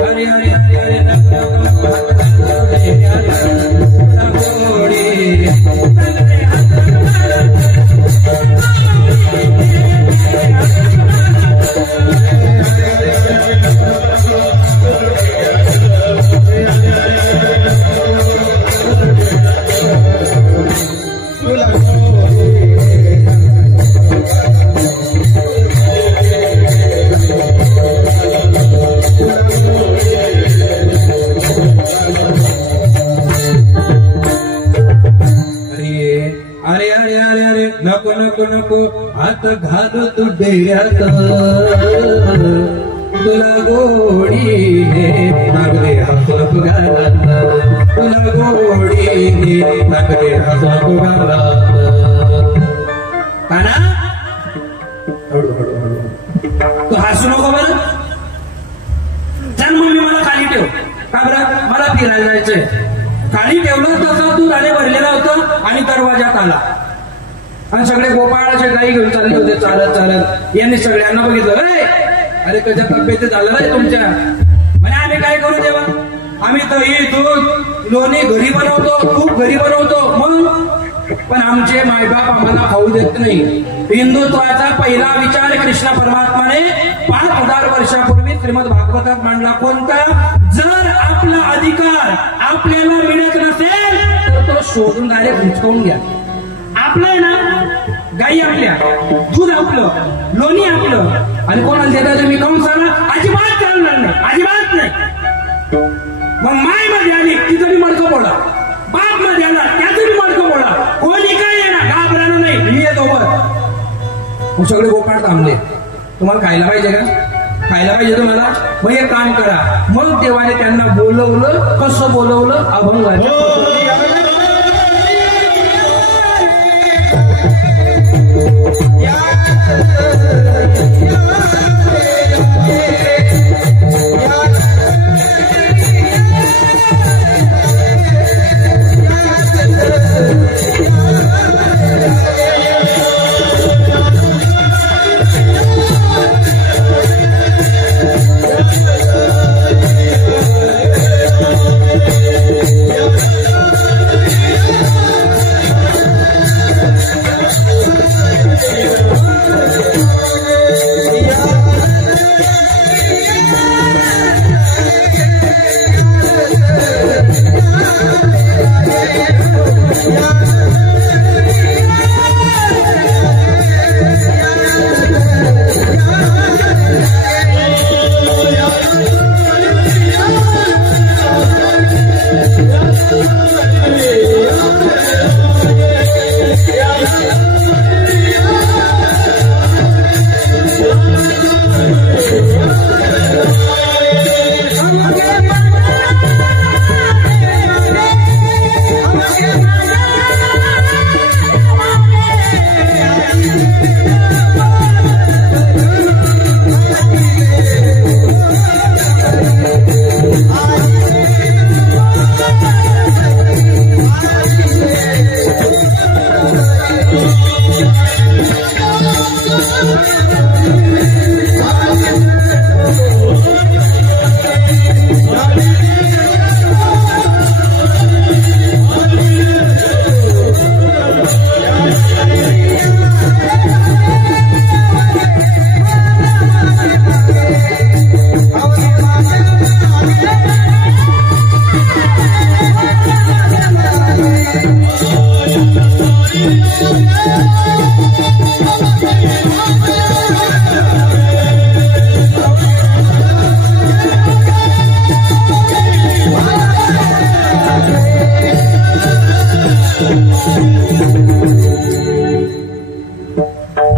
अरे अरे अरे अरे नको नको हात घालू डेऱ्यात. नको नको नको हात घालू तू डेऱ्यात. तुला गोडीने लागले हसू घालत, तुला गोडीने लागले हसू घालत. काना हळूहळू हळू तू हसू नको बरं. छान मम्मी मला खाली ठेव. का बरं? मला फिरायला जायचंय. खाली ठेवलं तसं तू गाणे भरलेला होतं आणि दरवाजात आला आणि सगळे गोपाळाचे गाई घेऊन चालले होते चालत चालत. यांनी सगळ्यांना बघितलं. अरे कशा तब्येती झालं नाही तुमच्या? म्हणजे आम्ही काय करू देवा? आम्ही दही दूध लोणी घरी बनवतो, तूप घरी बनवतो, मग पण आमचे मायबाप आम्हाला खाऊ देत नाही. हिंदुत्वाचा पहिला विचार कृष्ण परमात्माने 5000 वर्षापूर्वी श्रीमद भागवतात मांडला. कोणता? जर आपला अधिकार आपल्याला मिळत नसेल तर तो शोधून डायरेक्ट हुसकावून घ्या. आपलं आहे ना, गाई आपल्या, दूध आपलं, लोणी आपलं, आणि कोणाला देता तुम्ही कंसाला अजिबात चालणार नाही, अजिबात नाही. मग माय मध्ये आली तिथं बी मडकं बोला, बाप मध्ये आला त्याचं बी मडकं बोला. कोणी काय येणार घाबरानं नाही, मी येतो बर. सगळे गोपाळ थांबले. तुम्हाला खायला पाहिजे का? खायला पाहिजे तुम्हाला? मग एक काम करा. मग देवाने त्यांना बोलवलं. कसं बोलवलं? अभंगाच्या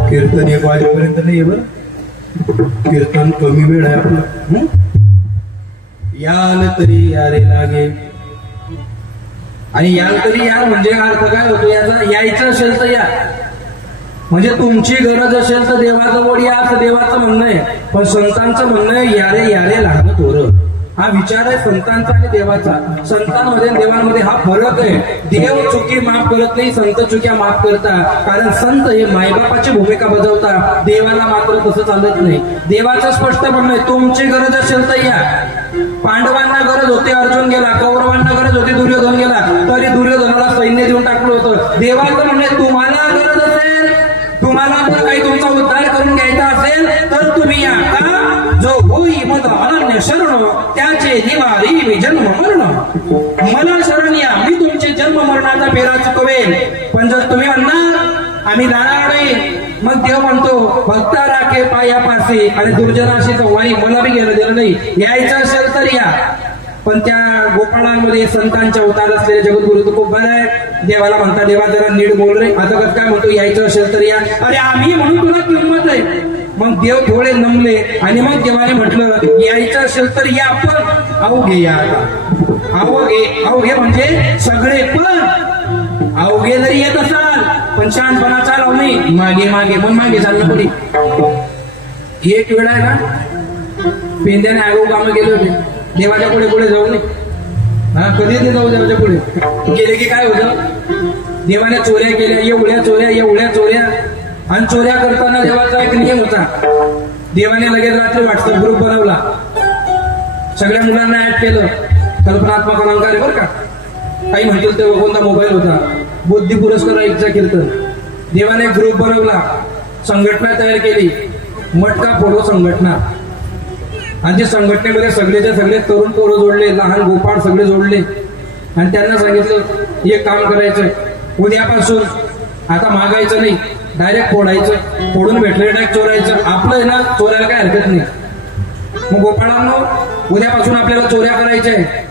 कीर्तन 1 वाजेपर्यंत नाही आहे बरं, कीर्तन कमी वेळ आहे आपलं. याल तरी यारे लागे, आणि याल तरी या म्हणजे अर्थ काय होतो याचा? यायचं असेल तर या, म्हणजे तुमची गरज असेल तर देवाजवळ या असं देवाचं म्हणणं आहे. पण संतांचं म्हणणं आहे यारे यारे लहान थोरं. हा विचार आहे संतांचा आणि देवाचा. संतांमध्ये देवांमध्ये हा फरक आहे. देव चुकी माफ करत नाही, संत चुक्या माफ करतात. कारण संत हे मायबापाची भूमिका बजावतात, देवाला मात्र तसं चालत नाही. देवाचं स्पष्ट म्हणणं आहे तुमची गरज असेल तर या. पांडवांना गरज होती अर्जुन गेला, कौरवांना गरज होती दुर्योधन गेला, तरी दुर्योधनाला सैन्य देऊन टाकलं होतं. देवाचं म्हणणं तुम्हाला गरज असेल, तुम्हाला जर काही तुमचा उद्धार करून घ्यायचा असेल तर तुम्ही या. का? जो होई मत अनन्य शरण त्याचे निवारी जन्म मरण. मला शरण या, मी तुमचे जन्म मरणाचा फेरा चुकवेल. पण जर तुम्ही म्हणणार आम्ही जाणार नाही, मग देव म्हणतो भक्ता राखे पायापाशी आणि दुर्जनाशी संवारी मला बी गेलं दिलं नाही. यायचं असेल तर या. पण त्या गोपाळांमध्ये संतांच्या उतार असलेले जगद्गुरु तो खूप बरं आहे. देवाला म्हणता देवा जरा नीट बोल रे. आता कसं काय म्हणतो यायचं असेल तर या. अरे आम्ही म्हणून तुला किंमत आहे. मग देव थोडे नमले आणि मग देवाने म्हटलं यायचं असेल तर या, पण अवघे या. आता अवघे म्हणजे सगळे, पण अवघे जरी येत असाल पण शहाणपणा चालव नाही. मागे मागे पण मागे चाललं पुढे. एक वेळ आहे ना पेंद्याने आगो कामं गेले होते, देवाच्या पुढे पुढे जाऊ नये. हा कधीच नाही जाऊ देवाच्या पुढे. गेले की काय होतं? देवाने चोऱ्या केल्या, एवढ्या चोऱ्या. आणि चोऱ्या करताना देवाचा एक नियम होता. देवाने लगेच रात्री व्हॉट्सअप ग्रुप बनवला, सगळ्या मुलांना ऍड केलं. कल्पनात्मक अलंकार आहे बरं का. काही म्हणतील तेव्हा कोणता मोबाईल होता, बुद्धी पुरस्कार ऐकचा कीर्तन. देवाने ग्रुप बनवला, संघटना तयार केली, मटका फोडो संघटना. आणि त्या संघटनेमध्ये सगळेच्या सगळे तरुण पोरं जोडले, लहान गोपाळ सगळे जोडले. आणि त्यांना सांगितलं एक काम करायचं, उद्यापासून आता मागायचं नाही, डायरेक्ट फोडायचं. फोडून भेटले डायरेक्ट चोरायचं. आपलं आहे ना चोरायला काय हरकत नाही. मग गोपाळांनो उद्यापासून आपल्याला चोऱ्या करायच्या आहे.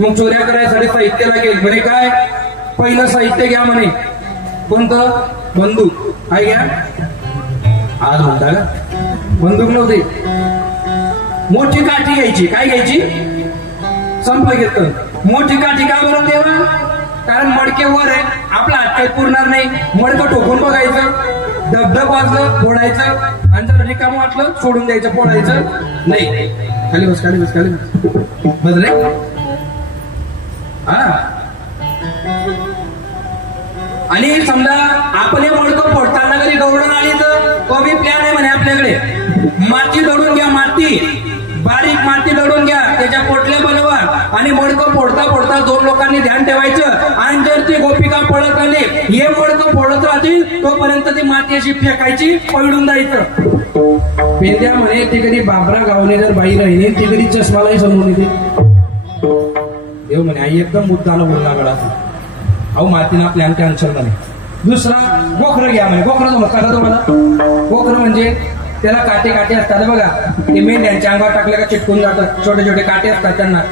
मग चोऱ्या करायसाठी साहित्य लागेल. म्हणे काय? पहिलं साहित्य घ्या म्हणे. कोणतं? बंदूक. काय घ्या? आज म्हणता का बंदूक नव्हती, मोठी काठी घ्यायची. काय घ्यायची? संप घेतलं. मोठी काठी का बरं देवा? कारण मडके वर आहे, आपला हात काही पुरणार नाही. मडकं ठोकून बघायचं, धबधब वाजलं फोडायचं, आणि जर रिकाम वाटलं सोडून द्यायचं, फोडायचं नाही. खाली बस रे. हा आणि समजा आपण हे मडकं फोडताना कधी दौडून आली तर तो बी प्लॅन आहे म्हणे आपल्याकडे. माती दौडून घ्या, माती बारीक माती दळून घ्या, त्याच्या पोटल्या बनवा आणि मडकं फोडता फोडता 2 लोकांनी ध्यान ठेवायचं. आणि जर ती गोपिका पळत आली, हे मडकं फोडत राहतील तोपर्यंत ती माती अशी फेकायची, पळून जायचं. पेंद्या म्हणे ती कधी बाबरा गावने जर बाई राहिली ती कधी चष्मालाही समजून येते. देव म्हणे आई एकदम मुद्दानं बोलला गळा. अहो मातीना प्लॅन कॅन्सल झाले. दुसरा गोखरं घ्या म्हणे. गोखरं समजता का तुम्हाला? गोखरं म्हणजे त्याला काटे असतात बघा, ते मेंढ्यांच्या अंगावर टाकल्या का चिटकून जातात, छोटे छोटे काटे असतात त्यांना.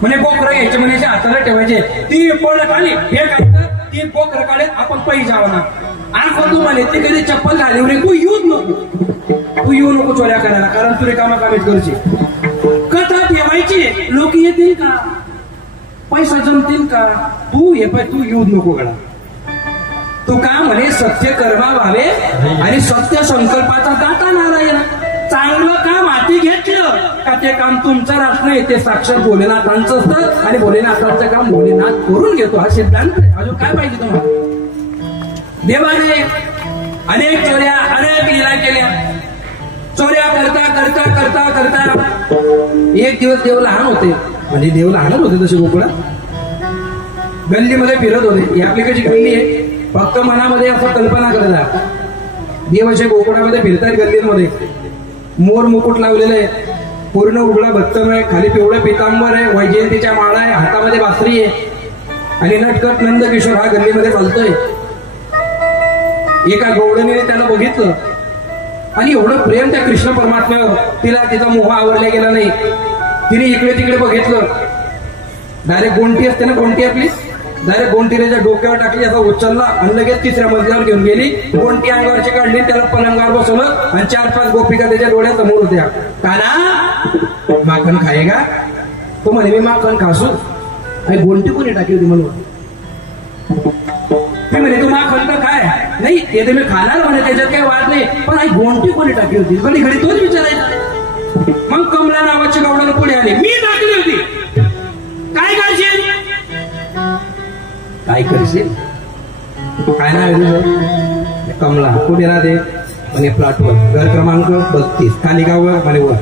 म्हणजे बोकरं घ्यायचे म्हणजे हाताला ठेवायचे, ती पोळ खाली फेकायचं, ती बोकरं काढेल आपण पै जावं ना. आणि तू म्हणे ती कधी चप्पल घाली म्हणे तू येऊ नको चोऱ्या करायला, कारण तू रिकामा कामेच करची. कथा ठेवायची, लोक येतील का, पैसा जमतील का, तू येऊ नको गळा. तू का म्हणे सत्य कर्मा व्हावे आणि सत्य संकल्पाचा दाता नारायण. चांगलं काम हाती घेतलं का ते काम तुमचं राहत नाही, ते साक्षात भोलेनाथांचं असतं आणि भोलेनाथांचं काम भोलेनाथ करून घेतो. हा सिद्धांत. अजून काय पाहिजे तुम्हाला? देवाने अनेक चोऱ्या, अनेक लीला केल्या. चोऱ्या करता करता करता करता एक दिवस देव लहान होते, म्हणजे देव लहानच होते तसे गोकुळात. गल्लीमध्ये फिरत होते. ही आपली कशी गल्ली आहे, फक्त मनामध्ये असं कल्पना करता देव असे गोकुळामध्ये फिरतात. गल्लीमध्ये मोर मुकुट लावलेलं आहे, पूर्ण उघडा भत्तम आहे, खाली पिवळं पितांबर आहे, वैजयंतीच्या माळा आहे, हातामध्ये बासरी आहे आणि नटकट नंद किशोर हा गल्लीमध्ये चालतोय. एका गवळणीने त्याला बघितलं आणि एवढं प्रेम त्या कृष्ण परमात्म्यावर, तिला तिचा मोह आवरला गेला नाही. तिने इकडे तिकडे बघितलं, डायरेक्ट गोंटी असते ना, गोंटी आपली, डायरेक्ट गोंटी त्याच्या डोक्यावर टाकली, असा उचलला आणि लगेच तिसऱ्या मजल्यावर घेऊन गेली. गोंटी अंगावरची काढली, त्याला पलंगावर बसवलं आणि 4-5 गोपिका त्याच्या डोळ्यासमोर होत्या. काना माखन खायगा? तो म्हणे मी माखन खासू. आणि गोंटी कोणी टाकली होती म्हणून? मी म्हणे तू माखन तर खाय. नाही ते तर मी खाणार म्हणे, त्याच्यात काही वाद नाही, पण आई गोंटी कोणी टाकली होती? घडी घडी तोच विचारायचा. मग कमला नावाची गवळण पुढे आली, मी टाकली होती. काय करशील? काय करशील? काय नाव आहे तुझं? कमला. कुठे राहते? म्हणे प्लॉटवर. घर क्रमांक 32. खाली गाववर? म्हणे वर.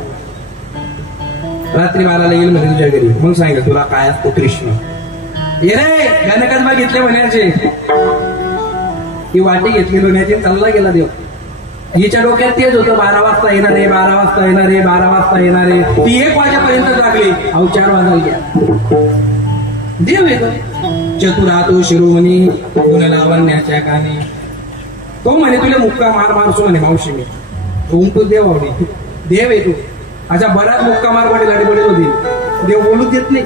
रात्री 12ला येईल म्हणे तुझ्या घरी. मग सांगितलं तुला काय असतो? कृष्ण. ये रे गणकच बघितले म्हणायचे. ही वाटी घेतली लोण्याची, चालला गेला देव. हिच्या डोक्यात तेच होतं, 12 वाजता येणार आहे, 12 वाजता येणार आहे, 12 वाजता येणार आहे. ती 1 वाजेपर्यंत जागली. अहो 4 वाजायला घ्या. देव येतो. चतुरातो शिरोमणी गुण लावण्याच्या कानी. तो म्हणे तुला मुक्का मार मारसो म्हणे मावशी मी. तो देव आवडी. देव येतो. अच्छा बराच मुक्का मार पडेल आणि पडेल होती. देव बोलू देत नाही.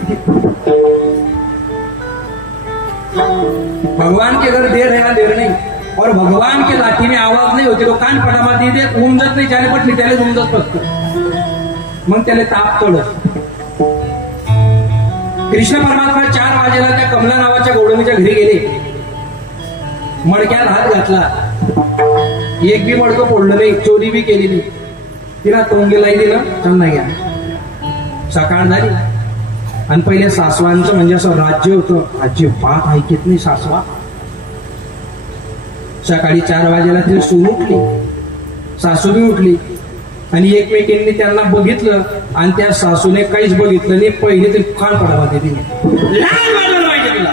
भगवान के घर देर है देर नहीं, और भगवान के लाठी में आवाज नहीं होती तो कान पडामा दे उमजत नाही, ज्याने पटली त्याला उमजत फक्त. मग त्याला ताप चढत. कृष्ण परमात्मा 4 वाजेला त्या कमला नावाच्या गवळणीच्या घरी गेले. मडक्यात हात घातला, एक बी मडकं फोडलं नाही, चोरी बी केली नाही. तिला तोंडीलाही दिलं, त्यांना घ्या. सकाळ झाली आणि पहिले सासवांचं म्हणजे असं राज्य होतं. अजिबात ऐकत नाही सासवा. सकाळी 4 वाजेला ती सून उठली, सासू बी उठली आणि एकमेकींनी त्यांना बघितलं आणि त्या सासूने काहीच बघितलं नाही. पहिले तरी कान पडावा ते तिने लहान वाजवलं पाहिजे तुला.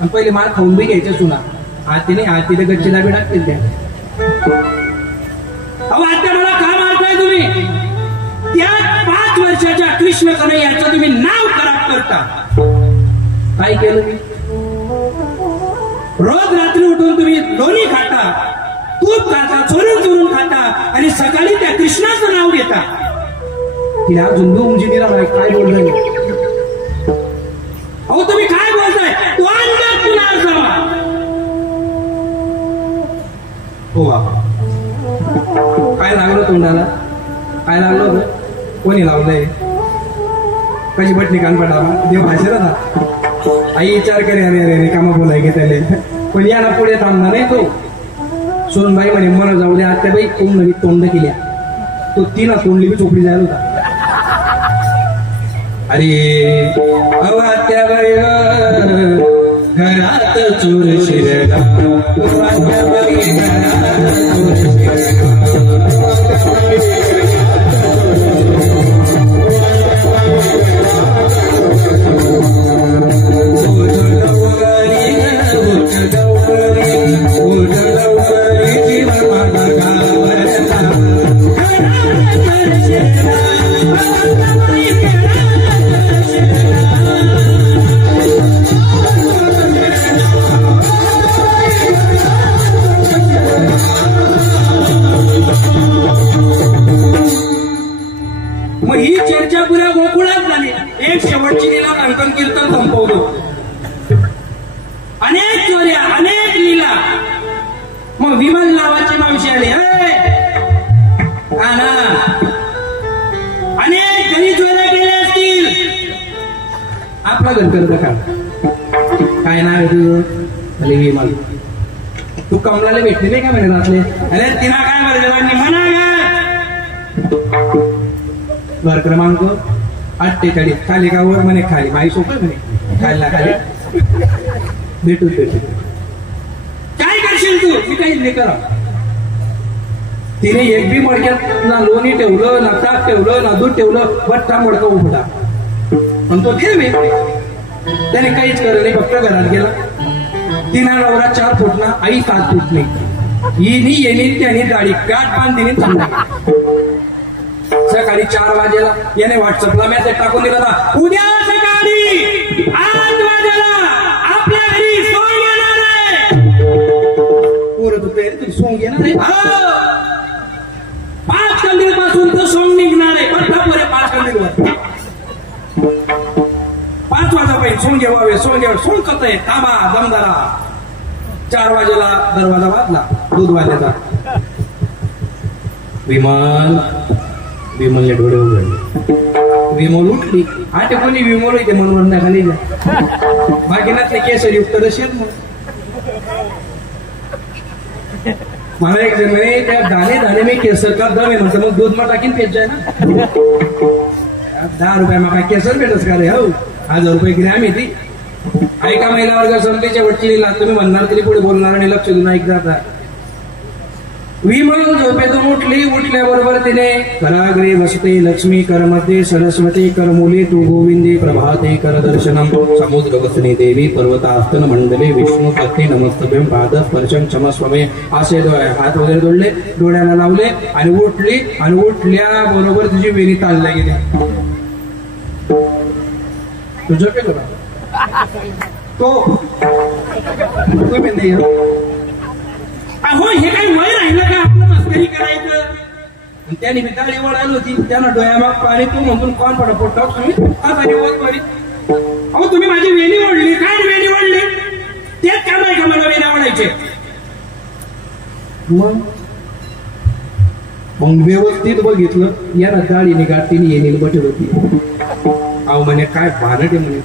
आणि पहिले मार खाऊन बी घ्यायच्या सुना. आतीने गच्ची दाबी टाकतील त्या. अहो आता मला का मारताय तुम्ही? त्या 5 वर्षाच्या कृष्ण कन्हैयाचं तुम्ही नाव खराब करता. काय केलं मी? रोज रात्री उठून तुम्ही लोणी खाता, तूप खाता, चोरून चोरून खाता आणि सकाळी त्या कृष्णाचं नाव घेता. तिला झुंडू उंची दिला मला काय बोललं. अहो तुम्ही काय बोलताय? तू अंदाज तुला असावा. हो बाबा काय लागलं तोंडाला? काय लागलं होतं? कोणी लावलंय? कशी बटणी कान पडावा? देव भाषेला ना आई विचार करे. अरे कामा बोलाय की त्याला. पण याला पुढे थांबणार नाही तो. सोनबाई म्हणे मन जाऊ दे आत्याबाई तोंड केल्या. तो तिला तोंडली बी चोपडी जायला होता. अरे अहो आत्याबाई घरात चोर शिरला. मग ही चर्चा पुऱ्या गोकुळात झाली. एक शेवटची लीला अंकन कीर्तन संपवलं. अनेक चोऱ्या, अनेक लीला. मग विमल नावाची मावशी आली. अनेक घरी चोऱ्या केल्या असतील. आपला घर करत का? काय नाव आहे तुझं? अरे विमल. तू कमलाला भेटली नाही का म्हणे रातले? अरे तिला काय म्हणायला म्हणा घर क्रमांक 48. खाली गावर म्हणे खाली. माई सोपं म्हणे खायला खाली भेटू. काय करशील तू? मी काही नाही करा. तिने एक बी मडक्यात ना लोणी ठेवलं, ना ताक ठेवलं, ना दूध ठेवलं. बट्टा मडका उघडा. पण तो देव त्याने काहीच करत नाही. फक्त घरात गेला. तिना नवरा 4 फूट ना, आई 7 फूट नाही. येणी येणी त्याने दाढी गाठ बांधली चांगली. सकाळी 4 वाजेला याने व्हॉट्सअपला मेसेज टाकून दिला होता, उद्या सकाळी 8 वाजेला आपल्या घरी सोय येणार आहे. नाही. 5 कंदील पासून तर सोंग निघणार आहे. पट्टापुरे 5 कंदीलवर 5 वाजापर्यंत सोंग जेवावे. सोंग कत आहे ताबा दमदारा. 4 वाजेला दरवाजा वाजला दूध वाजल्याचा. विमलने डोळे उघडले. विमल उठली. आटे कोणी विमल होते म्हणून नाही खाली बाकीनातले केसरी उत्तर शेत मला एक जण म्हणे त्या दाणे मी केसर का दम आहे म्हणतो. मग दूध मा टाकीन पेच जाय ना. 10 रुपये मग केसर भेटच का रे. हो 1000 रुपये ग्रॅम येते. ऐका महिला वर्ग समतेच्या वटकीला तुम्ही म्हणणार तरी पुढे बोलणार आणि लक्ष देऊन ऐक जाता. विमल झोपेतून उठली. उठल्याबरोबर तिने कराग्रे वसते लक्ष्मी करमध्ये सरस्वती करमुले तू गोविंदे प्रभाते कर दर्शनम समुद्र वसने देवी पर्वतास्तन मंडले विष्णू पत्नी नमस्तभ्यम पाद स्पर्शम क्षमस्वमे असे हात वगैरे जोडले. डोळ्याला लावले आणि उठली. आणि उठल्याबरोबर तिची वेणी ताणल्या गेली. तू झोपेल का तो नाही. अहो हे काही वय राहिलं का आपलं मस्करी करायचं. त्या निमित्ताने वळाली होती. त्यानं डोळ्यामाग पाणी तू म्हणून कोण पडा पोटा तुम्ही आज होत बरी. अहो तुम्ही माझी वेणी ओढली. काय वेणी ओढली. तेच काम आहे का मला वेण्या ओढायचे. मग व्यवस्थित बघितलं याला गाडीने गाठीने येणे बटल होती. अहो म्हणे काय भानटे म्हणे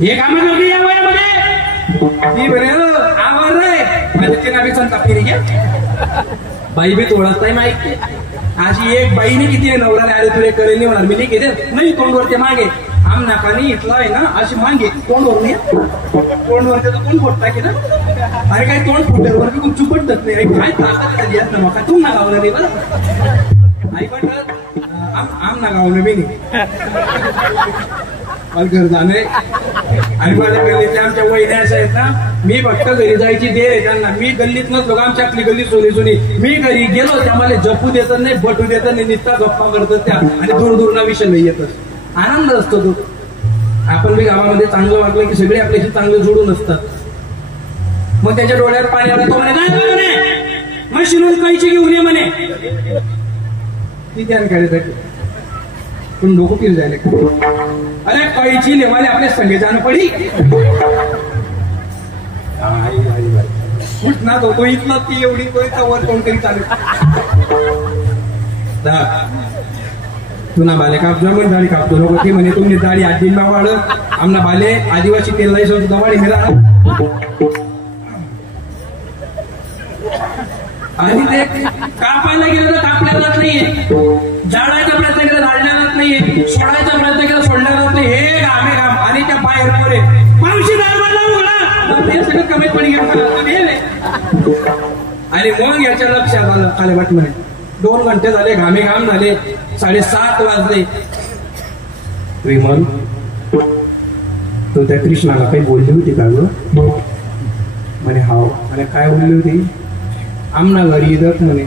हे काम करते या वयामध्ये. ती म्हणे आवाज रे माझ्या नावी संता फिरी घ्या. बाई बी तोडत नाही माहिती. अशी एक बाईने किती नवऱ्याने आले तुला करेल नाही होणार. मी नाही घेते नाही तोंडवरचे मागे आम नाकानी इथला आहे ना अशी मागे तोंडवर नाही. तोंडवरचे तर कोण फोट टाके ना. अरे काय तोंड फुटेवर खूप चुपट जात नाही. काय ताकद झाली ना मग तू ना गावलं नाही बरं. आई पण आम ना गावलं मी घर जाणे. आणि माझ्या गल्लीतल्या आमच्या वहिन्या अशा आहेत ना. मी फक्त घरी जायची देर आहे त्यांना. मी गल्लीत नसलो का आमच्या आपली गल्ली सोनी मी घरी गेलो त्या मला जपू देत नाही बटू देत नाही. निस्ता गप्पा करतात त्या आणि दूर विषय नाही येतच. आनंद असतो तो. आपण बी गावामध्ये चांगलं वाटलं की सगळे आपल्याशी चांगलं जोडून असतात. मग त्याच्या डोळ्यात पाणी आला. तो म्हणे मशीनून कैची घेऊन ये म्हणे. ती ध्यान करायसाठी पण लोक फिर जायला. अरे कैची लेवाले आपले संगे जाणं पडी. ना तो इथला ती एवढी वर कोणतरी चालू. तुना बाले कापजा म्हण दाढी कापतो नको ती म्हणे तुम्ही दाढी आजींना वाढ आमना बाले आदिवासी तेल जायचं दवाडी मिळा. आणि ते कापायला गेलं तर कापल्या जात नाहीये. जाळायचा प्रयत्न केला जाळल्या जात नाहीये. सोडायचा प्रयत्न केला सोडल्या जात नाही. हे घामे घाम आणि त्या बाहेर पोरे मावशी दारवाला उघडा ते सगळं कमीत पडी गेलं. आणि मग याच्या लक्षात आलं आले वाट म्हणे 2 घंटे झाले घामे घाम झाले. 7:30 वाजले. विमल तू त्या कृष्णाला काही बोलली होती का ग. म्हणे हाव. म्हणे काय बोलली होती. आमना घरी येतात म्हणे.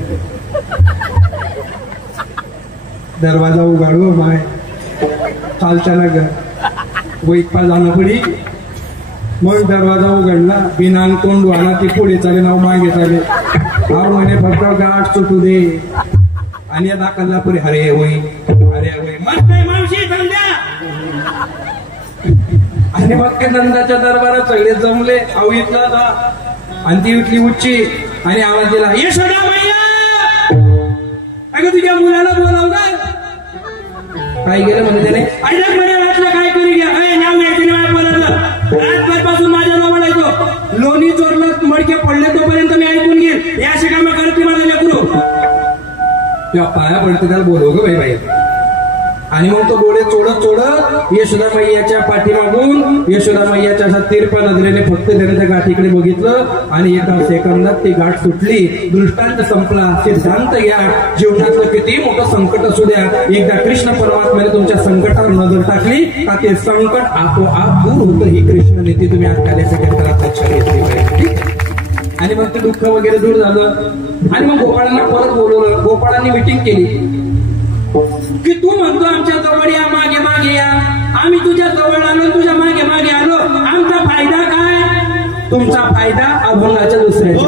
दरवाजा उघाडव माय चालच्या ना ग वैपा जाणं पडी. मग दरवाजा उघडला. बिनांग तोंड वाला ती पुढे चाले नाव मागे चाले. हा म्हणे फक्त गाठ सुटू दे. आणि दाखलला पुढे हरे होई हरे होई मग मावशी संध्या. आणि मग ते नंदाच्या दरबारात सगळे जमले. आवळीतला जा आणि ती उठली उच्ची आणि आवाज दिला यशोदा मैया अगं तुझ्या मुलाला बोलाव का. काय गेलं म्हणजे त्याने ऐक म्हणे वाटलं काय करी घ्या. नाव घ्यायचं नाही बोलायला. रातभरपासून माझ्या जवळ येतो. लोणी चोरलं मडके पडले तोपर्यंत मी ऐकून घेईल. या अशी कामं करत तुम्हाला लेकरू. तेव्हा पाया पडते त्याला बोलव ग बाई. आणि मग तो डोळे चोडत यशोदा मैयाच्या पाठीमागून यशोदा मैयाच्या अशा तिरपा नजरेने फक्त त्याने त्या गाठीकडे बघितलं. आणि एका सेकंदात ती गाठ सुटली. दृष्टांत संपला. सिद्धांत घ्या. जीवनातलं किती मोठं संकट असू द्या एकदा कृष्ण परमात्म्याने तुमच्या संकटावर नजर टाकली का ते संकट आपोआप दूर होतं. ही कृष्ण नीती तुम्ही आज काल्याच्या केंद्रात लक्षात घेतली पाहिजे. आणि मग ते दुःख वगैरे दूर झालं. आणि मग गोपाळांना परत बोलवलं. गोपाळांनी मिटिंग केली की तू म्हणतो आमच्या जवळ या मागे मागे या. आम्ही तुझ्या जवळ आलो तुझ्या मागे मागे आलो. आमचा फायदा काय. तुमचा फायदा अभंगाच्या दुसऱ्याचा.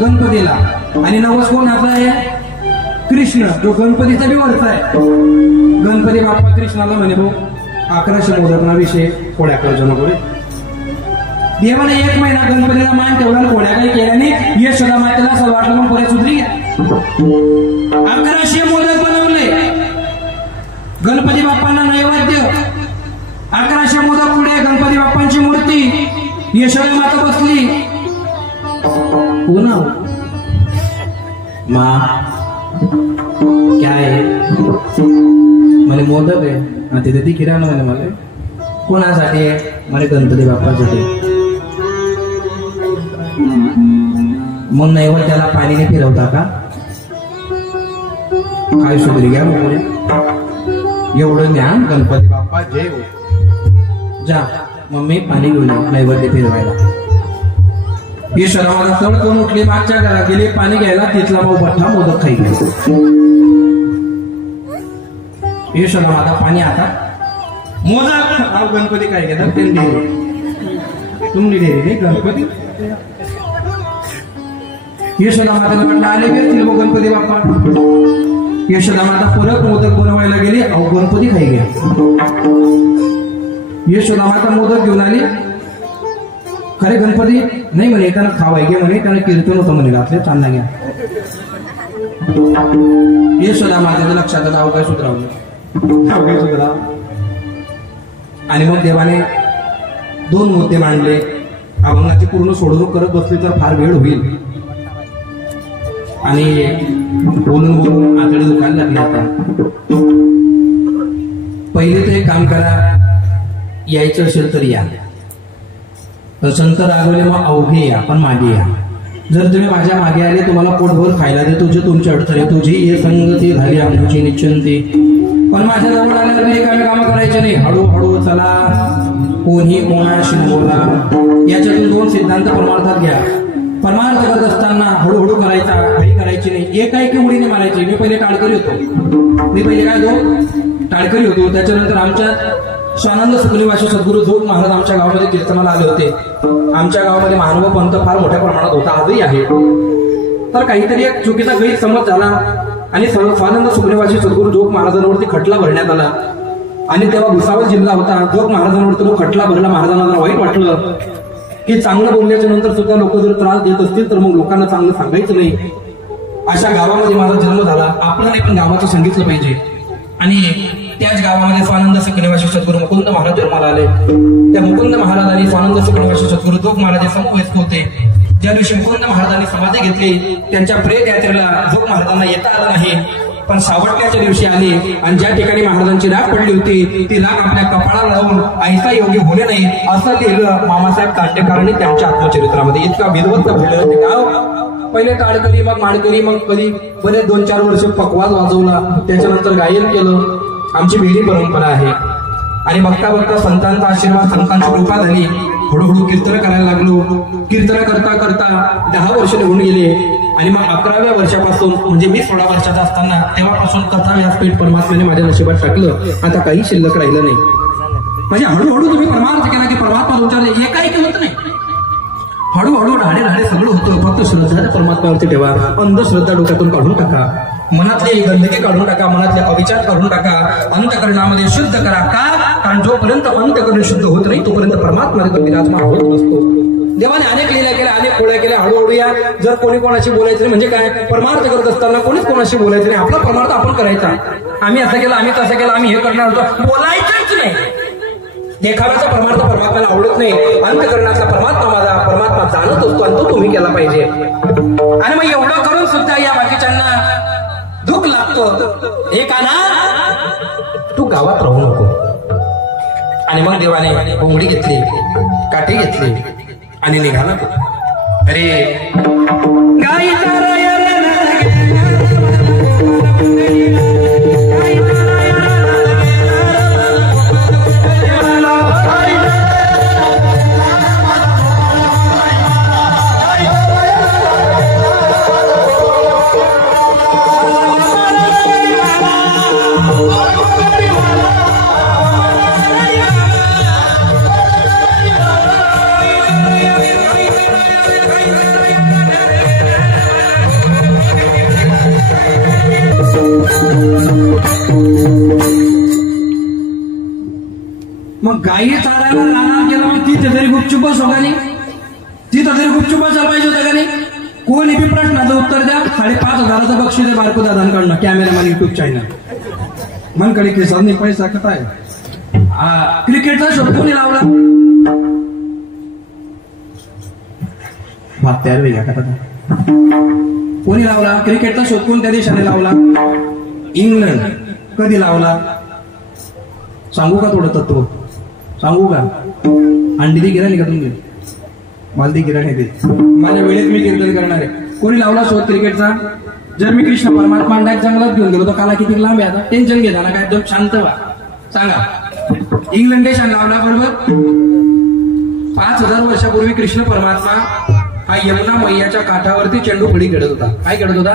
गणपतीला आणि नवस कोणाचा आहे? कृष्ण. तो गणपतीचा बी वरचा आहे. गणपती बाप्पा कृष्णाला म्हणे भाऊ 1100 मोदकना विषय पोळ्या करजो नको रे. देवाने 1 महिना गणपतीला मान ठेवला, पोळ्या काही केल्याने यशोदा मातेला असं वाटलं मग पोळ्या सुधरी घ्या. 1100 मोदक बनवले गणपती बाप्पांना नैवेद्य. 1100 मोदक पुढे गणपती बाप्पांची मूर्ती. यशोदा माता बसली. पुन्हा माँ क्या है? मला मोदक आहे आणि तिथे ती किराणा म्हणे मला कोणासाठी आहे? मला गणपती बाप्पासाठी. मग नैवेद्याला पाणीने फिरवता का? काय सुधरी घ्या मग एवढं ज्ञान गणपती बाप्पा जय हो. जा मम्मी पाणी घेऊन नैवेद्य फिरवायला. यशोदा माता तडकून उठली, मागच्या घरात गेली पाणी घ्यायला. तिथला भाऊ बठ्ठा मोदक खाई गेला. यशोदा माता पाणी आता मोदक गणपती काय घेतात तुम्ही डेरी गणपती. यशोदा मातेला म्हटलं आले गेले गणपती बाप्पा. यशोदा माता परत मोदक बनवायला गेली. गणपती खाई गेला. यशोदा माता मोदक घेऊन आली. खरे गणपती नाही म्हणे एकानं खावाय घे म्हणे, त्यानं कीर्तन होतं म्हणे रात्री चांदा घ्या. यशोदा मातेच्या लक्षात आलं काय सुधरावलं. आणि मग देवाने 2 मुद्दे मांडले. अभंगाची पूर्ण सोडवणूक करत बसली तर फार वेळ होईल आणि बोलून बोलून आतडे दुखायला लागले. आता पहिले तर एक काम करा, यायचं असेल तर या. संत रागवले मग अवघे या पण मागे या. जर तुम्ही माझ्या मागे आले तुम्हाला पोटभर खायला देतो जे तुमची अडचण आहे. तुझी ये संगती झाली आमची निश्चिंती. पण माझ्या जवळ आल्यावर रिकामी कामं करायचे नाही. हळूहळू चला, कोणी कोणाशी बोला. याच्यातून 2 सिद्धांत परमार्थात घ्या. परमार्थ करत असताना हळूहळू करायचा, घाई करायची नाही. एकाएकी उडीने मारायची. मी पहिले टाळकरी होतो. मी पहिले काय टाळकरी होतो. त्याच्यानंतर आमच्या स्वानंद सुखनिवासी सद्गुरू जोग महाराज आमच्या गावामध्ये कीर्तनाला आले होते. आमच्या गावामध्ये महानुभाव पंथ फार मोठ्या प्रमाणात होता, आजही आहे. तर काहीतरी एक चुकीचा गैरसमज झाला आणि स्वानंद सुखनिवासी सद्गुरू जोग महाराजांवरती खटला भरण्यात आला. आणि तेव्हा भुसावळ जिल्हा होता. जोग महाराजांवरती तो खटला भरला. महाराजांना वाईट वाटलं की चांगलं बोलल्याच्या नंतर सुद्धा लोक जर त्रास देत असतील तर मग लोकांना चांगलं सांगायचं नाही. अशा गावामध्ये माझा जन्म झाला. आपल्याला पण गावाचं सांगितलं पाहिजे. आणि त्याच गावामध्ये स्वानंद सुखनिवासी सद्गुरू मुकुंद महाराज जन्माला आले. त्या मुकुंद महाराज आणि स्वानंद सुखनिवासी सद्गुरू जोग महाराज समवयस्क होते. ज्या दिवशी मुकुंद महाराजांनी समाधी घेतली त्यांच्या प्रेत यात्रेला जोग महाराजांना येता आलं नाही. पण सावटण्याच्या दिवशी आले आणि ज्या ठिकाणी महाराजांची राख पडली होती ती राख आपल्या कपाळाला लावून ऐसा योग्य होणे नाही असं लिहिलं मामासाहेब काटेकरांनी त्यांच्या आत्मचरित्रामध्ये. इतका विद्वत्त भरलेलं ते गाव. पहिले टाळकरी मग माडकरी मग कधी बरेच 2-4 वर्ष पकवाज वाजवला. त्याच्यानंतर गायन केलं. आमची वेगळी परंपरा आहे. आणि बघता बघता संतांचा आशीर्वाद संतांची कृपा झाली. हळूहळू कीर्तन करायला लागलो. कीर्तन करता करता 10 वर्ष निघून गेले. आणि मग 11व्या वर्षापासून म्हणजे मी 16 वर्षाचा असताना तेव्हापासून कथा व्यासपीठ परमात्म्याने माझ्या नशिबात टाकलं. आता काही शिल्लक राहिलं नाही. म्हणजे हळूहळू तुम्ही परमार्थ केला की परमात्मा तुमच्या एकाएकी होत नाही. हळूहळू राडे सगळं होतं. फक्त श्रद्धा परमात्म्यावरती ठेवा. अंधश्रद्धा डोक्यातून काढून टाका. मनातली गंदगी काढून टाका. मनातले अविचार काढून टाका. अंतःकरणामध्ये शुद्ध करा. का? कारण जोपर्यंत अंतःकरण शुद्ध होत नाही तोपर्यंत परमात्मा तिथं विराजमान होत नसतो. देवाने अनेक लीला केल्या, अनेक खोड्या केल्या. हळूहळू या जर कोणी कोणाशी बोलायचं नाही म्हणजे काय, परमार्थ करत असताना कोणीच कोणाशी बोलायचं नाही. आपला परमार्थ आपण करायचा. आम्ही असं केलं, आम्ही तसं केलं, आम्ही हे करणार होतो, बोलायचंच नाही. देखाव्याचा परमार्थ परमात्म्याला आवडत नाही. अंतःकरणाचा परमात्मा माझा परमात्मा जाणत असतो आणि तो तुम्ही केला पाहिजे. आणि मग एवढं करून सुद्धा या बाकीच्यांना दुःख लागतो. हे का ना, तू गावात राहू नको. आणि मग देवाने कोंबडी घेतली, काठी घेतली आणि निघाला. अरे गाई मग गाई चारायला राहणार गेला. मग तिथे तरी गुपचुप बसवा नाही, तिथं तरी गुपचुप बसायला पाहिजे होतं का नाही. कोणी बी प्रश्नाचं उत्तर द्या. 5,500 बक्षीस आहे बारको दादांकडनं. कॅमेरामॅन युट्यूब चॅनल मनकडे केसांनी पैसा कथा आहे. क्रिकेटचा शोध कोणी लावला? भात तयार वेगळा कथा कोणी लावला? क्रिकेटचा शोध कोणत्या देशाने लावला? इंग्लंड. कधी लावला सांगू का? थोडं तत्व सांगू का? अंडी ती गिराणी का तुम्ही? मला ती गिराणी दे. माझ्या वेळेत मी कीर्तन करणार आहे. कोणी लावला शोध क्रिकेटचा? जर मी कृष्ण परमात्मा अंडा जंगलात घेऊन गेलो तर काला किती लांब आहे. आता टेन्शन घे झाला काय, एकदम शांत व्हा. सांगा, इंग्लंड देशाने लावला बरोबर. 5,000 वर्षापूर्वी कृष्ण परमात्मा हा यमुना मैयाच्या काठावरती चेंडू फळी खेळत होता. काय खेळत होता?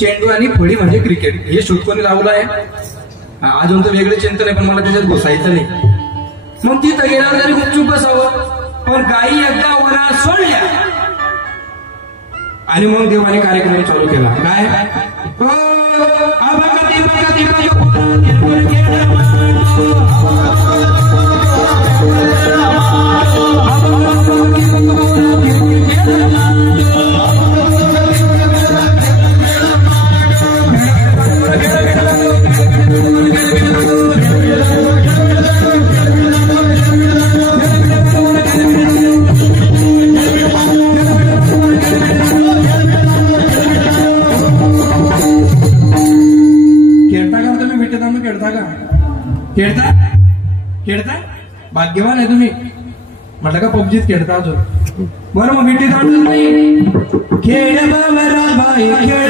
चेंडू आणि फळी म्हणजे क्रिकेट. हे शोध कोणी लावलं आहे? अजून तर वेगळे चिंतन आहे पण मला त्याच्यात घुसायचं नाही. मग तिथं गेल्यावर तरी गुपचूप बसावं. पण गायी एकदा वनात सोडल्या आणि मग देवाने कार्यक्रम चालू केला. काय? खेळता भाग्यवान आहे तुम्ही. म्हटलं का पबजीत खेळता अजून? बरं मग विटी दांडूच नाही. खेळ बाई खेळ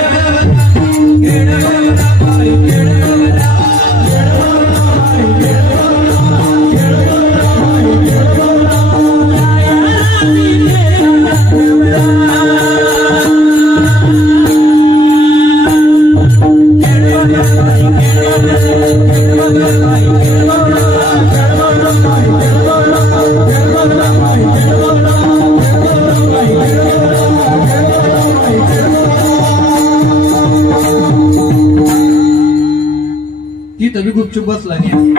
तिथं बी गुपचूप बसला नाही.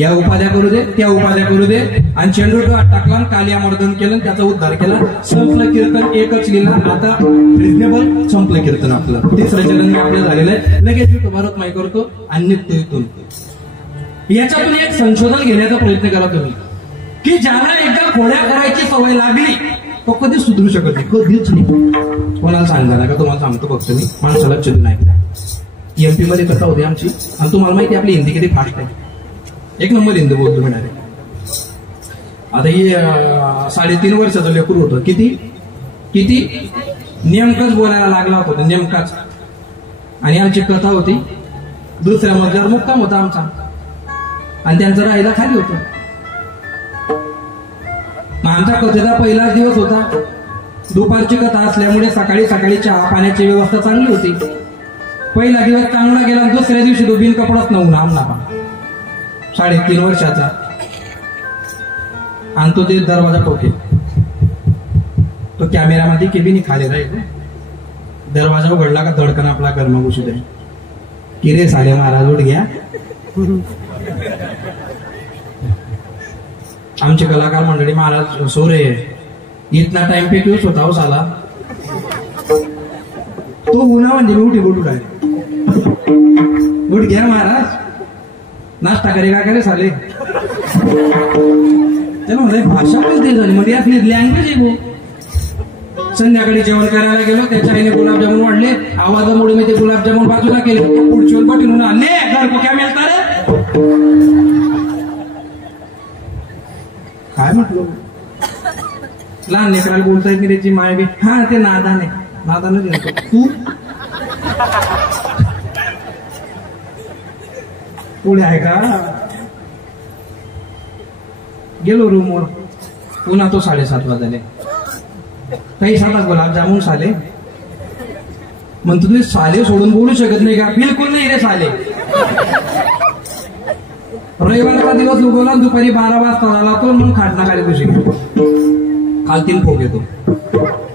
या उपाध्या करू दे, त्या उपाध्या करू दे. आणि चेंडू टाकला, कालिया मर्दन केलं, त्याचा उद्धार केला. संपलं कीर्तन. एकच लिहिला. आता रिजनेबल संपलं कीर्तन आपलं. तिसरं चरण आपलं झालेलं आहे. लगेच भारत माय करतो आणि निघतो इथून. याच्यातून एक संशोधन घेण्याचा प्रयत्न करा तुम्ही की ज्याला एकदा खोड्या करायची सवय लागली तो कधी सुधरू शकत नाही. कधीच नाही. कोणाला सांगा ना का? तुम्हाला सांगतो फक्त मी. माणसाला चलून नाही. एमपी मध्ये कथा होती आमची. आणि तुम्हाला माहिती आपली हिंदी किती फास्ट आहे. 1 नंबर हिंदी बोलतो मिळाले. आता हे 3.5 वर्षाचं लेकरू होतं. किती नेमकंच बोलायला लागला होता. नेमकाच. आणि आमची कथा होती दुसऱ्या मजल्यावर मुक्काम होता आमचा. आणि त्यांचं राहायला खाली होतं. मग आमचा कथेचा पहिलाच दिवस होता. दुपारची कथा असल्यामुळे सकाळी सकाळी चहा पाण्याची व्यवस्था चांगली होती. पहिला दिवस चांगला गेला. दुसऱ्या दिवशी तो बिन कपडाच नव्हता आमना 3.5 वर्षाचा. आणि तो ते दरवाजा ठोके. तो कॅमेरामध्ये केबिन खाली राहील. दरवाजा उघडला का धडकन आपला गरमा घुसू दे. की रे साले महाराज उठ गया. आमचे कलाकार मंडळी महाराज सो रे इतना टाइम पे क्यों सोता हो साला. तो गुन्हा म्हणजे मी उठी बोलू काय उठ गया महाराज नाश्ता करेगा का रे साले. त्याला म्हणजे भाषा कधी झाली म्हणजे असली लँग्वेज आहे भाऊ. संध्याकाळी जेवण करायला गेलो. त्याच्या आईने गुलाबजामुन वाढले. आवाजामुळे मी ते गुलाबजामुन बाजूला केले. पुढची पटीन आणले घर को क्या मिळता रे. काय म्हटलं लहान लेकराला बोलता येत नाही. त्याची माय बी हा ते नादाने देतो तू पुढे आहे का. गेलो रूमवर. पुन्हा तो 7:30 वाजले. काही सांगतात गुलाबजामुन साले. म्हणतो तुम्ही साले सोडून बोलू शकत नाही का. बिलकुल नाही रे साले. रविवारचा दिवस उगवला. दुपारी 12 वाजता झाला तो. मग खाटना खाली तुझी काल 3 फोक येतो.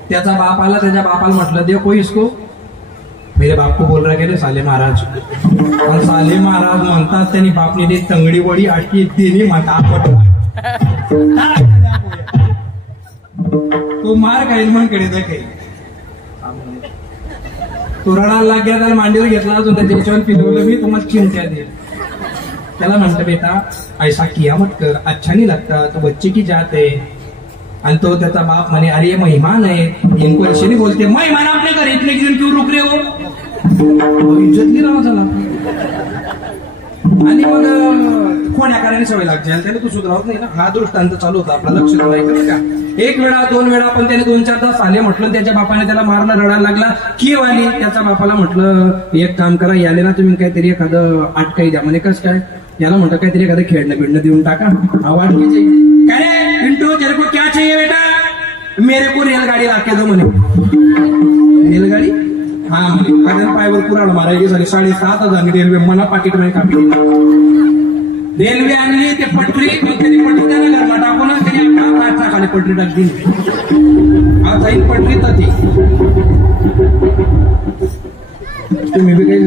त्याचा बाप आला. त्याच्या बापाला म्हटलं देखो इसको. मेरे बाप को बोल रहा रे साले महाराज. आणि साले महाराज म्हणतात त्यांनी बापने ते तंगडी वडी आटकी देणी म्हणतात. तो मार काही म्हणकडे काही तो रडायला लागला. त्याला मांडीवर घेतला. अजून त्याच्या याच्यावर पिलवलं मी तुम्हाला चिंत्या दे. त्याला म्हणतं बेटा ऐसा किया मत कर. अच्छा नहीं लगता तो बच्चे की जात है. आणि तो त्याचा बाप म्हणे अरे मेहमान है इनको ऐसे नहीं बोलते. मेहमान आपने घर इतने दिन क्यों रुक रहे हो. इज्जत नाही राहा झाला. आणि मग कोण्या कारणाने सवय लागते. त्याला तू सुधारवत नाही ना. हा दृष्टांत चालू होता आपला. लक्ष नाही का. 1 वेळा 2 वेळा पण त्याने 2-4 साले म्हटलं. त्याच्या बापाने त्याला मारला. रडायला लागला. कीव आली. त्याच्या बापाला म्हटलं एक काम करा याले ना तुम्ही काहीतरी एखादं अटकाई द्या. म्हणजे कसं काय. याला म्हणतं काहीतरी एखादं खेळणं बिडणं देऊन टाका. आवाज काय रे पिंटू तेरे को क्या चाहिए बेटा. मेरे को रेलगाडी लाके दो म्हणे. रेलगाडी हा म्हणे. पायावर कुराड मारायची झाली. 7,500 रेल्वे मला पाकिट नाही कापली. रेल्वे आणली. ते पटरी पटरी त्याला घरमा टाकून त्याने खाली पटरी टाकली. हा जाईल पटरी तर तुम्ही बी काही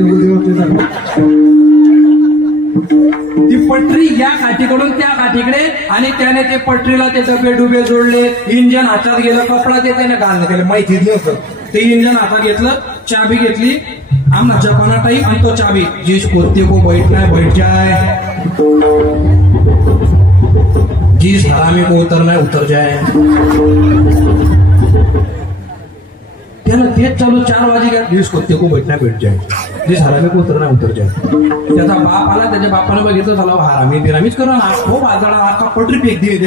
ती पटरी या काठीकडून त्या काठीकडे. आणि त्याने ते पटरीला ते डबे डुबे जोडले. इंजन हातात गेलं. कपडा ते त्याने घालणं त्याला माहितीच नव्हतं. ते इंजन हातात घेतलं. चाबी घेतली. आमना जपाना टाईप. आणि तो चाबी जिस कुत्ते को बैठना बैठ जाए. जिस हरामी को उतरना उतर जाए. त्याला तेच चालू 4 वाजे गया. जिस कुत्ते को बैठना बैठ जाए. जिस हरामी को उतरना उतर जाए. त्याचा बाप आला. त्याच्या बापाने बघितलं झाला हरामी बिरामीच करून हो बाजारा आता पटरी फेक दिली.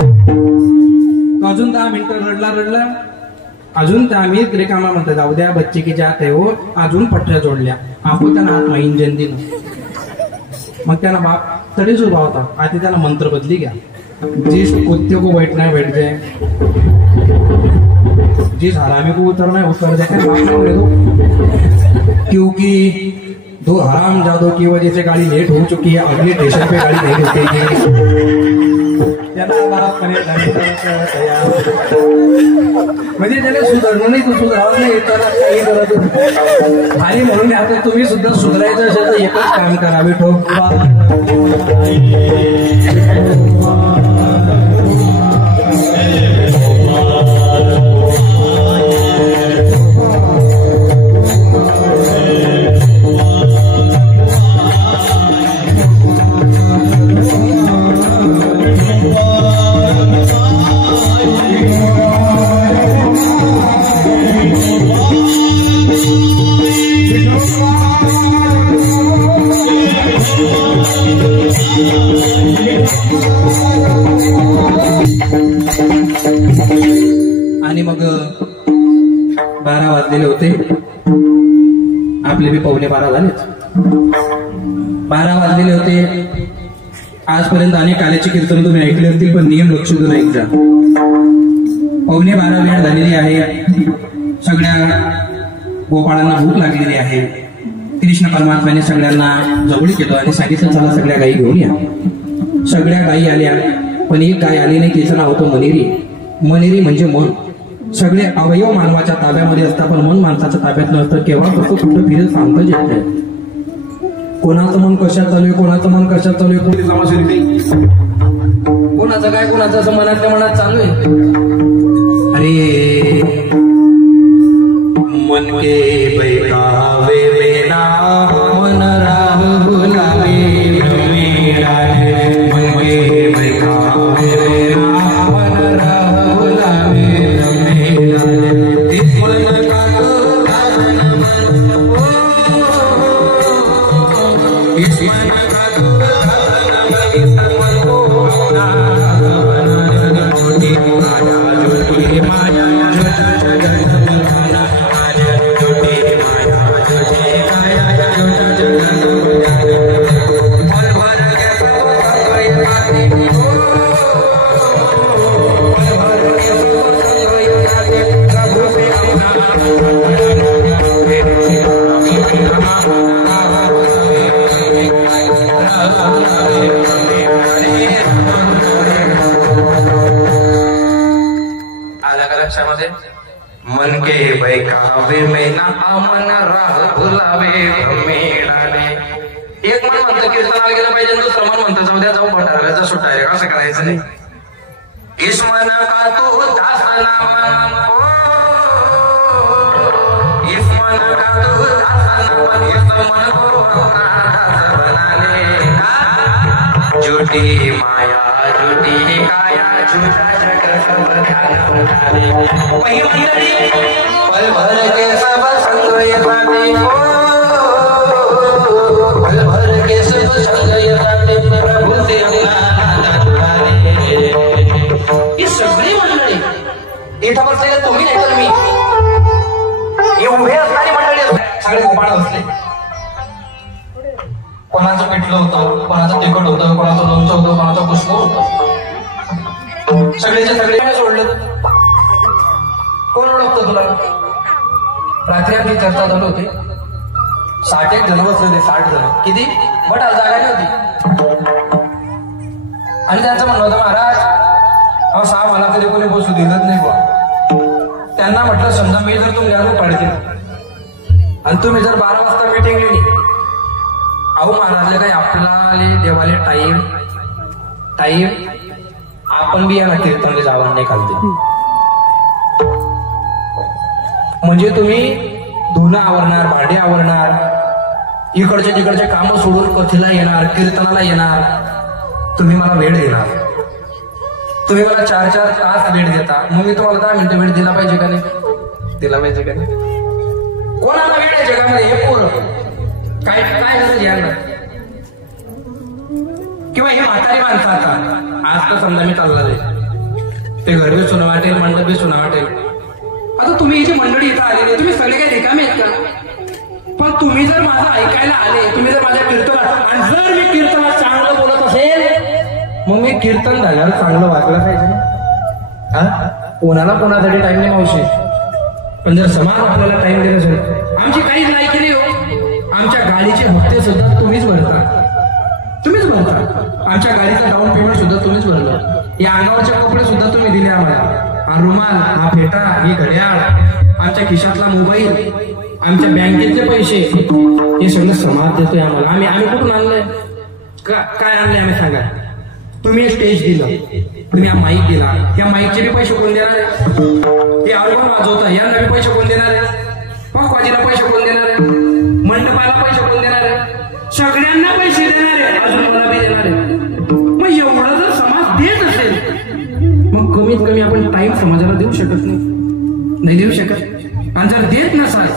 अजून 10 मिनिटं रडला. अजून त्या आम्ही रिकामा म्हणतात जाऊ द्या बच्चे की जात आहे हो. अजून पटऱ्या जोडल्या. आपण त्यांना आत्मा इंजन दिलं. मग त्याला बाप तडीच उभा होता. आधी त्याला मंत्र बदली घ्या. जिस कुत्ते को बैठना बैठ जाए. जिस हरामी को उतरना है उतर जाए. क्योंकि 2 हराम जादों की वजह से गाड़ी लेट हो चुकी है. अगले स्टेशन पे गाड़ी नहीं रुकेगी. म्हणजे त्याला सुधारणं नाही. तू सुधारत नाही. त्याला काही करत. आणि म्हणून आता तुम्ही सुद्धा सुधारायचं असेल तर एकच काम करा. आणि मग 12 वाजलेले होते. आपले बी 11:15 झालेच. 12 वाजलेले होते. आजपर्यंत अनेक काल्याचे कीर्तन तुम्ही ऐकले असतील, पण नियम लक्ष देऊन ऐकजा. 11:15 वेळ झालेली आहे. सगळ्या गोपाळांना भूक लागलेली आहे. कृष्ण परमात्म्याने सगळ्यांना जवळ केलं आणि सांगितलं चला सगळ्या गायी घेऊन या. सगळ्या गायी आल्या, पण एक गाय आली नाही. तिचं नाव होतं मनेरी. मनेरी म्हणजे मन. सगळे अवयव मानवाच्या ताब्यामध्ये असतात, पण मन माणसाच्या ताब्यात नसतं. केव्हा कसं कुठं फिरत सांगताच येत नाही. कोणाचं मन कशात चालू आहे, कोणाचं मन कशात चालू आहे, कोणाचं काय, कोणाचं असं मनातल्या मनात चालू आहे. अरे मन के बैकावे मेरा मन राह बुलावे मेरा मन के बैकावे मेरा मन राह बुलावे मेरा इस मन का तो दामन मन इस मन का तो दामन मन इस मन को अपना बना मोटी माया झूठी माया मन के बैकावे में ना मन राह बुलावे मेळाने. एक मन म्हणतं कीर्तनाला गेलं पाहिजे, दुसरं मन म्हणतं जाऊ द्या जाऊ भंडाऱ्याचा सुट्टा आहे. असं करायचं नाही. इस मन का तो दासना मन इस मन का तो दासना मन इस मन को अपना दास बनाने का. झूठी माया झूठी काया झूठा जग सब ध्यान बनाने. वही मंडळी पल भर के सब संग ये बातें पल भर के सब संग ये बातें प्रभु से अपना नाम. ही सगळी मंडळी इथं बसलेले तुम्ही नाही तर मी, हे उभे असणारी मंडळी सगळे गोपाळ बसले. कोणाचं पिठलं होतं, कोणाचं तिखट होतं, कोणाचं लोणचं होतं, कोणाचं पुष्प होतं. सगळेचे सगळे सोडलं. कोण ओळखतं तुला? रात्री आमची चर्चा चालू होती. 60 जण बसलेले. 60 जण किती बट आज जागा नाही होती. आणि त्यांचं म्हणणं होतं महाराज अहो 6 मला तरी कोणी बसू दिलंच नाही बा. त्यांना म्हटलं समजा मी जर तुम्ही याला पाडते आणि तुम्ही जर 12 वाजता मीटिंग लिहिली, अहो महाराजले काही आपल्याला देवाले टाईम आपण बी याला कीर्तनले जावं नाही घालते. म्हणजे तुम्ही धुणं आवरणार, भांडे आवरणार, इकडचे तिकडचे कामं सोडून कथेला येणार, कीर्तनाला येणार. तुम्ही मला वेळ देणार, तुम्ही मला 4-4 तास वेळ देता. मग मी तुम्हाला 10 मिनिटं वेळ दिला पाहिजे का नाही? दिला पाहिजे का नाही? कोणाला वेळ आहे जगामध्ये? हे पोरं काय काय गरज यायला? किंवा हे म्हातारी माणसं आता आज तर समजा मी चालला ते घर बी सुना वाटेल, मंडप बी सुना वाटेल. आता तुम्ही इथे मंडळी इथं आलेली, तुम्ही सगळे काही रिकामे आहेत का? पण तुम्ही जर माझं ऐकायला आले, तुम्ही जर माझ्या कीर्तनात, आणि जर मी कीर्तनात चांगलं बोलत असेल, मग मी कीर्तन झाल्यावर चांगलं वागलं पाहिजे ना. हा कोणाला कोणासाठी टाइम नाही मावशी. पण जर समाज आपल्याला टाइम देत असेल, आमची काहीच लायकी नाही हो. आमच्या गाडीचे हप्ते सुद्धा तुम्हीच भरता, तुम्हीच भरता. आमच्या गाडीचं डाऊन पेमेंट सुद्धा तुम्हीच भरलं. या अंगावरचे कपडे सुद्धा तुम्ही दिले आम्हाला. हा रुमाल, हा फेटा, ही घड्याळ, आमच्या खिशातला मोबाईल, आमच्या बँकेचे पैसे, हे सगळं समाज देतोय आम्हाला. आम्ही कुठून आणलंय? काय आणलंय आम्ही सांगा? तुम्ही स्टेज दिलं, तुम्ही हा माईक दिला, त्या माईकचे बी पैसे कोण देणार आहे? हे ऑर्गन वाजवतं, यांना बी पैसे कोण देणार आहे? पाकवाजीला पैसे कोण देणार आहे? मंडपाला पैसे कोण देणार आहे? सगळ्यांना पैसे देणार आहे, अजून मला बी देणार आहे. मग एवढा जर समाज देत असेल, मग कमीत कमी आपण टाइम समाजाला देऊ शकत नाही देऊ शकत. आणि जर देत नसाल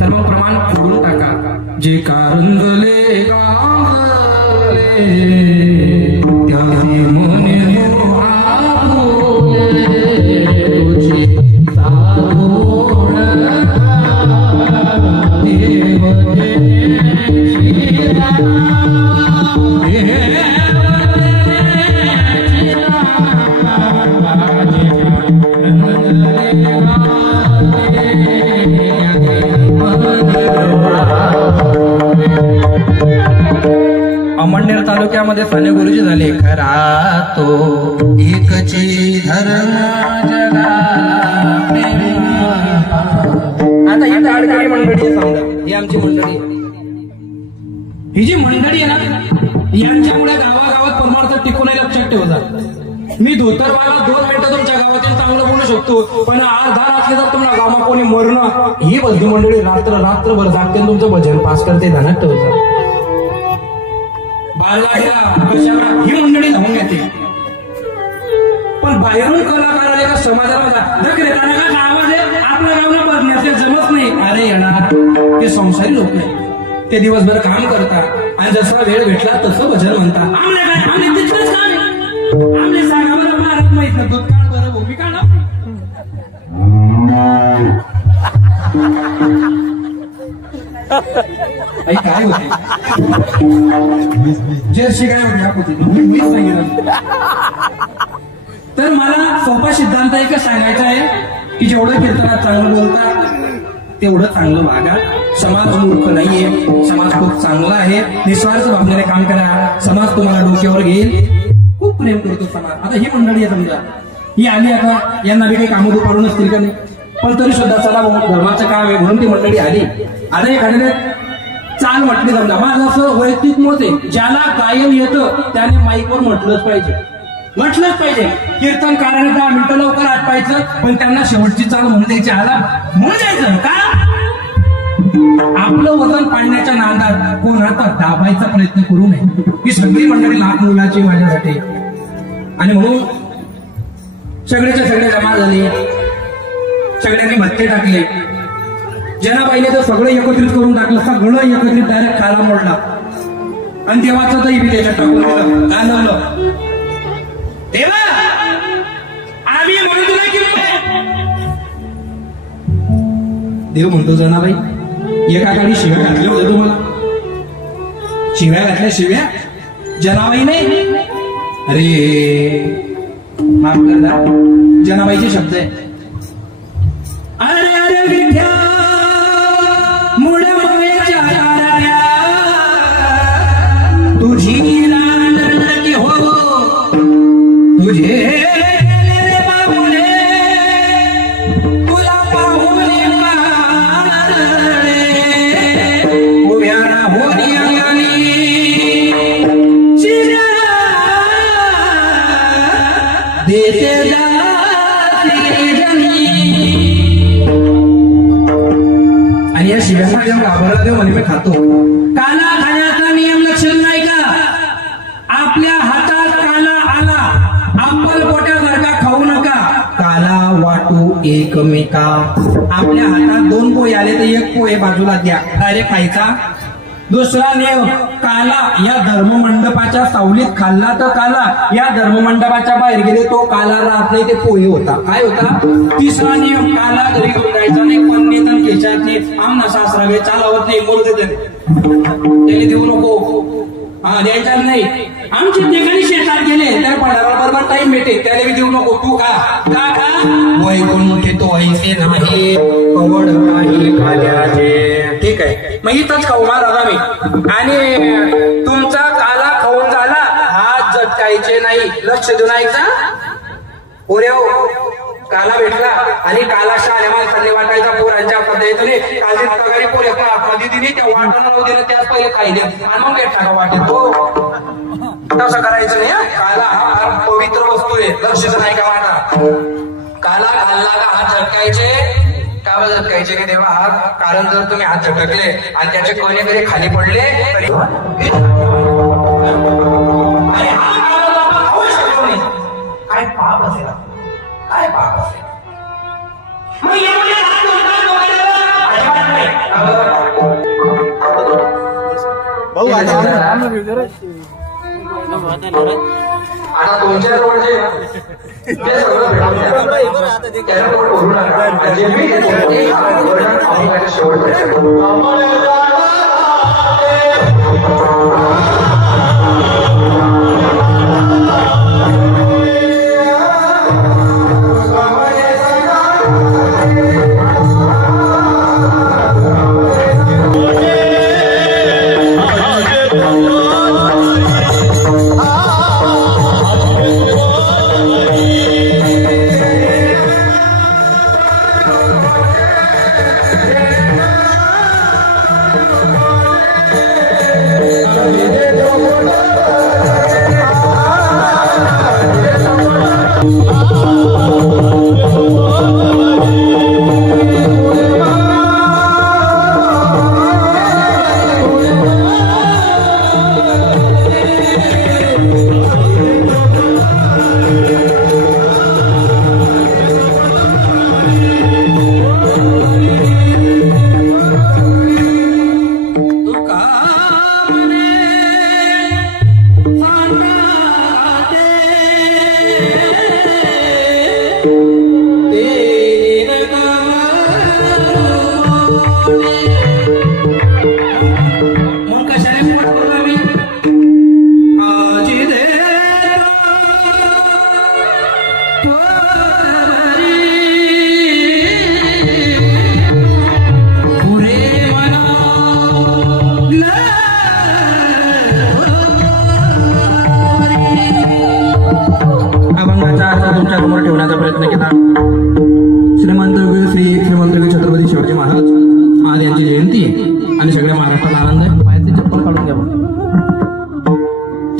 तर मग प्रमाण फोडून टाका. जे कारंगले त्याने मने तुझी याच्यामध्ये साने गुरुजी झाले खरा तो एकची धर्म जगा. आता ही ताडकरी मंडळी आहे समजा, ही आमची मंडळी. ही जी मंडळी आहे ना, यांच्यामुळे गावागावात परमार्थ टिकून लक्षात ठेवता. मी धोतरवाला 2 मिनिटं तुमच्या गावातील चांगलं बोलू शकतो, पण अर्धा रात्री जर तुम्हाला गावा कोणी मरणं, ही बसली मंडळी रात्रभर जागते तुमचं भजन पास करते, ध्यानात ठेवता. बाळगाडीला कशाला ही मंडळी धावून येते, पण बाहेरून कलाकार आले का समाजाला धकरेताना का आवाज आहे आपल्या गावला बघण्याचे जमत नाही. अरे येणार ते संसारी लोक आहे, ते दिवसभर काम करतात आणि जसा वेळ भेटला तसं भजन म्हणतात. आमले काय आमले तिथलंच काम आहे, आमले सांगा बरं महाराज माहित ना दूध काढ बरं भूमिका ना. काय होते जर्सी काय होती मीच सांगितलं. तर मला सोपा सिद्धांत एकच सांगायचा आहे की जेवढं कीर्तनात चांगलं बोलता तेवढं चांगलं वागा. समाज मूर्ख नाहीये, समाज खूप चांगला आहे. निस्वार्थ भावनेने काम करा, समाज तुम्हाला डोक्यावर घेईल. खूप प्रेम करतो समाज. आता ही मंडळी आहे समजा, ही आली आता, यांना बी काही कामं दुपारून नसतील का नाही, पण तरी सुद्धा चला धर्माचं काम आहे म्हणून ती मंडळी आली. आता एखाद्याने चाल म्हटली समजा, माझं असं वैयक्तिक मत आहे, ज्याला गायन येतं त्याने माईकवर म्हटलंच पाहिजे. कीर्तनकाराने 10 मिनिटं लवकर आटपायचं, पण त्यांना शेवटची चाल म्हणून द्यायची, आला म्हणून द्यायचं का. आपलं वजन पाळण्याच्या नादात कोण आता दाबायचा प्रयत्न करू नये. ही सगळी मंडळी लहान मुलाची माझ्यासाठी, आणि म्हणून सगळेच्या सगळे जमा झाले, सगळ्यांनी भत्ते टाकले. जनाबाईने तर सगळं एकत्रित करून टाकलं, सगळं एकत्रित डायरेक्ट खाला मोडला आणि देवाचं दही बी त्याच्यात टाकून दिलं, गाणवलं. देवा आम्ही म्हणतो ना की देव म्हणतो जनाबाई एका काळी शिव्या घातल्या होत्या तुम्हाला, शिव्या घातल्या जनाबाई नाही. अरे माफ करता, जनाबाईचे शब्द आहे. अरे अरे विद्या मुळे मवेच्या तारण्या तुझी की हो तुझे बाबुले तुला पाहुणे उभ्या होणी देते आणि या शिव्याचा जेव्हा घाबरला तेव्हा म्हणे मी खातो. काला खाण्याचा नियम लक्षात नाही का. आपल्या हातात काला आला, आपण पोट्यासारखा खाऊ नका. काला वाटू एकमेका. आपल्या हातात 2 पोहे आले तर 1 पोहे बाजूला द्या, डायरेक्ट खायचा. दुसरा नियम, काला या धर्ममंडपाच्या सावलीत खाल्ला तर काला, या धर्ममंडपाच्या बाहेर गेले तो काला राहत नाही, ते पोहे होता. काय होता. तिसरा नियम, काला घरी घेऊन जायचा नाही, पण केशात नाही, आमना सासरावे चालवत नाही, बोलते त्याने देऊ नको, हा द्यायचा नाही. आमच्या ठिकाणी शेतात गेले तर बरोबर टाइम भेटे, त्याला बी देऊ नको, तू का वय कोण मोठे तो ऐसे नाही कवड नाही खाल्याचे. ठीक आहे, मग इथंच खाऊ महाराज आम्ही, आणि तुमचा काला खाऊन झाला हात झटकायचे नाही, लक्ष देऊन ऐका. ओऱ्या काला भेटला आणि काला शाळ्या माणसांनी वाटायचा पोरांच्या पद्धतीने काली पगारी पोऱ्या कधी दिली त्या वाटाणा नव्हती ना, त्याच पहिले खायले आणि मग भेटला का वाटेल तो. तसं करायचं नाही. काला हा फार पवित्र वस्तू आहे, लक्ष नाही का वाटा. काला खाल्ला का हात झटकायचे. का झटकायचे की तेव्हा हात, कारण जर तुम्ही हात झटकले आणि त्याचे कोणी तरी खाली पडले तरी काय पाप असेल, काय पाप असेल. आता तुमच्या जवळचे ते सगळं महाराष्ट्राला आनंद आहे. पायाचे चप्पल काढून घ्या.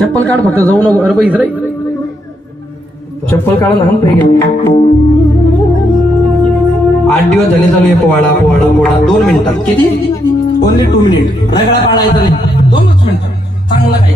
चप्पल काढ फक्त, जाऊ नको. अरे इथं चप्पल काढून हाण पाहिजे. 8 दिवस झाले चालू आहे पोवाडा पोवाडा पोवाडा. 2 मिनिटात किती? Only 2 minute. रगडा पाडायचा नाही, 2च मिनिटं. चांगलं काय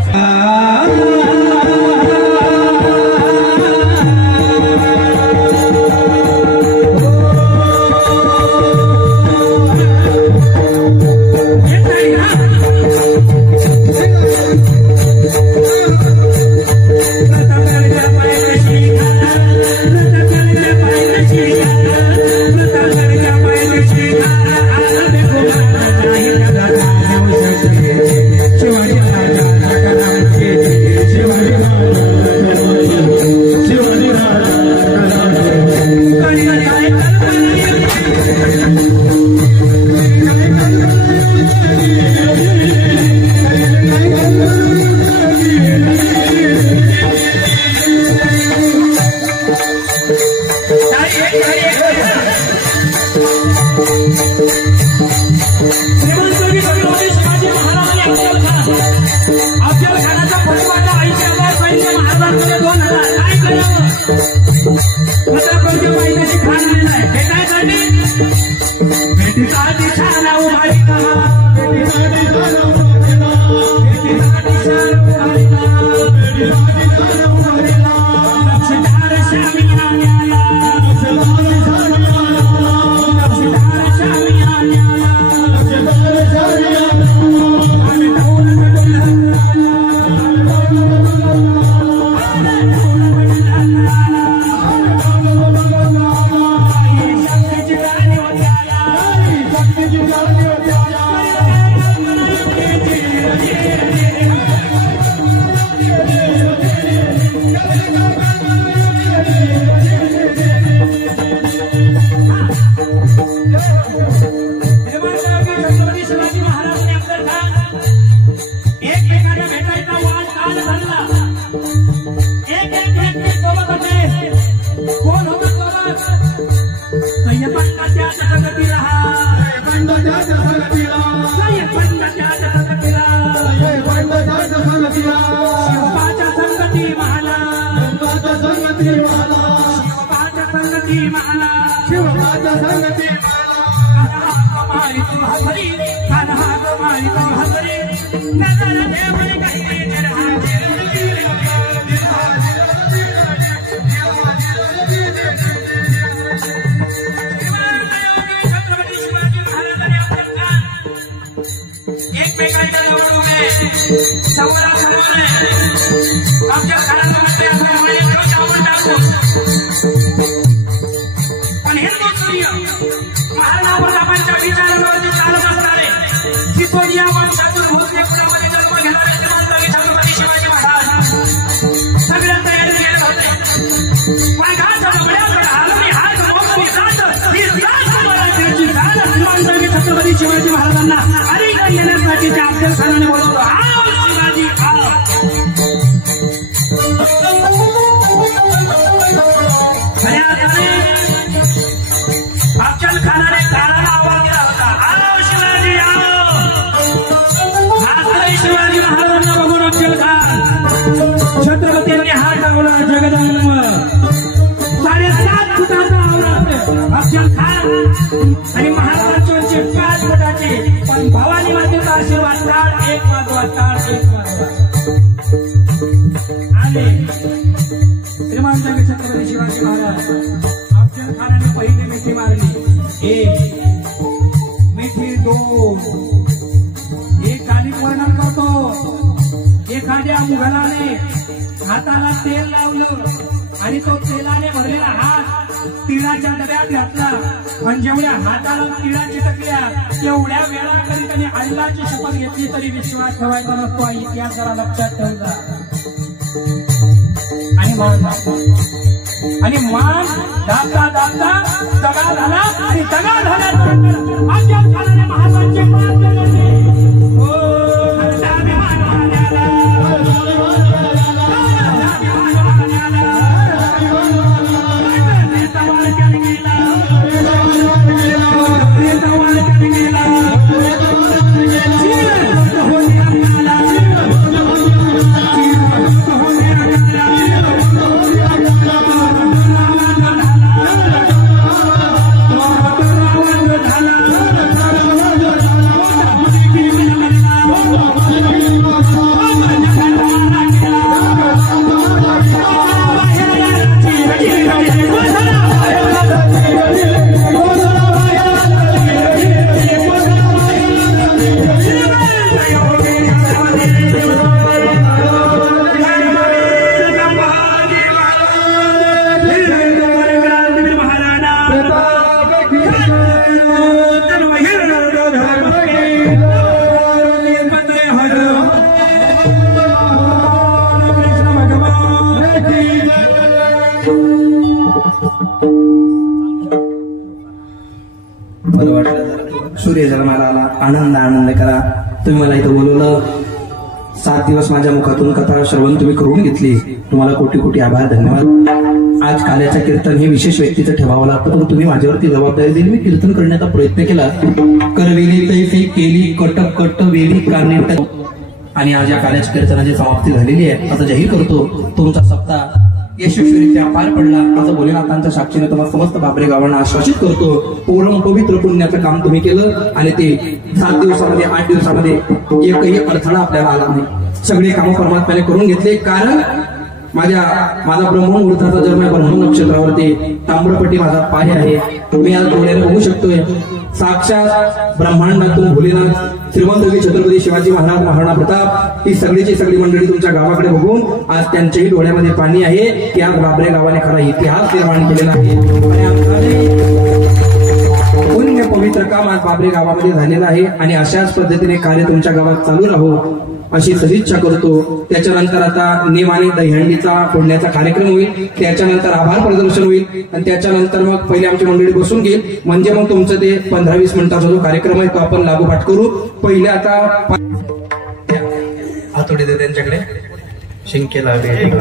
छत्रपती शिवाजी महाराजांना अलीकडे येण्यासाठी अफजलखानाने बोलवलं. शिवाजी अफजलखानाने कानाला आवाज दिला होता, आओ शिवाजी आओ. शिवाजी महाराजांना बघून अफजलखान छत्रपतींनी हात लावला. जगदंब 7.5 फुटाचा अफजलखान आणि महाराजांची उंची 5 फुटाची. पण भवानी मातेचा आशीर्वाद ताळ एक वाजवा, ताळ एक वाजवा. आणि श्रीमान छत्रपती शिवाजी महाराज अफजलखानाने पहिली मिठी मारली. 1 मिठी 2. एक कालिक वर्णन करतो. एखाद्या मुघलाने हाताला तेल लावलं आणि तो तेलाने भरलेला हात तिळाच्या डब्यात घातला. पण जेवढ्या हाताला तिळा चिटकल्या तेवढ्या वेळा कधी त्यांनी अल्लाची शपथ घेतली तरी विश्वास ठेवायचा नसतो. इतिहास जरा लक्षात ठेवला. आणि मान दाबता दाबता दगा झाला आणि दगा झाल्यानंतर अफजलखानाने महाराजांची मान दिली. आनंद करा. तुम्ही मला इथं बोलवलं, 7 दिवस माझ्या मुखातून कथा श्रवण तुम्ही करून घेतली. तुम्हाला कोटी कोटी आभार, धन्यवाद. आज काल्याचं कीर्तन हे विशेष व्यक्तीचं ठेवावं लागतं, पण तुम्ही माझ्यावरती जबाबदारी दिली. मी कीर्तन करण्याचा प्रयत्न केला. करवेली तैसे केली कटक कट वेली कानेट. आणि आज या काल्याच्या कीर्तनाची समाप्ती झालेली आहे. आता जाहीर करतो, तुमचा सप्ताह यशस्वीरित्या पार पडला. असं भोलेनाथांच्या साक्षीने तुम्हाला समस्त बाबरे गावांना आश्वासित करतो. परम पवित्र पुण्याचं काम तुम्ही केलं आणि ते 7 दिवसामध्ये 8 दिवसामध्ये एकही अडथळा आपल्याला आला नाही. सगळे कामं परमात्म्याने करून घेतले. कारण माझा ब्रह्ममुहूर्ताचा जन्म आहे. ब्रह्म नक्षत्रावरती ताम्रपट्टी माझा पाय आहे. मी आज डोळ्याने बघू शकतोय. साक्षात ब्रह्मांडातून भोलेनाथ, श्रीमंत छत्रपती शिवाजी महाराज, महाराणा प्रताप ही सगळीची सगळी मंडळी तुमच्या गावाकडे बघून आज त्यांच्याही डोळ्यामध्ये पाणी आहे की आज बाबरे गावाने खरा इतिहास निर्माण केलेला आहे. पुण्य पवित्र काम आज बाबरे गावामध्ये झालेलं आहे आणि अशाच पद्धतीने कार्य तुमच्या गावात चालू राहो अशी सदिच्छा करतो. त्याच्यानंतर आता नेमाने दहीहंडीचा फोडण्याचा कार्यक्रम होईल. त्याच्यानंतर आभार प्रदर्शन होईल आणि त्याच्यानंतर मग पहिले आमची मंडळी बसून घेईल. म्हणजे मग तुमचं ते 15-20 मिनिटाचा जो कार्यक्रम आहे तो आपण लागोपाठ करू. पहिले आता हातोडी दे त्यांच्याकडे. शिंके लावे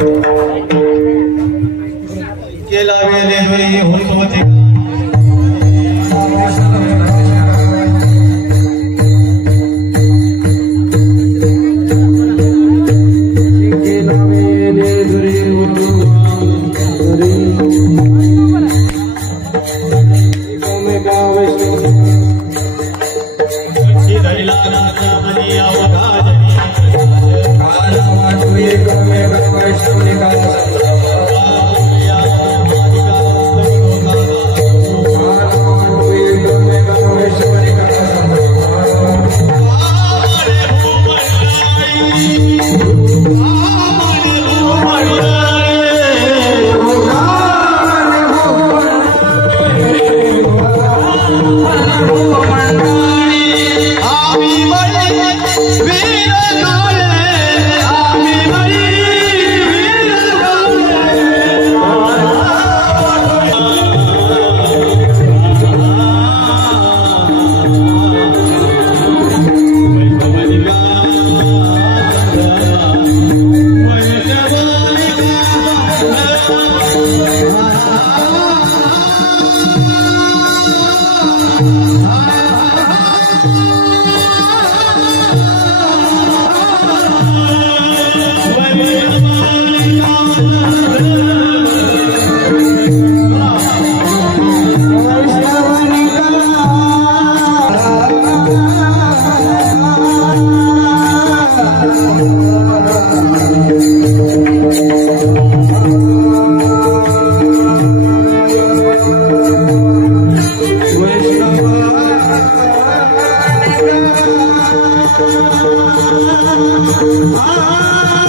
Ah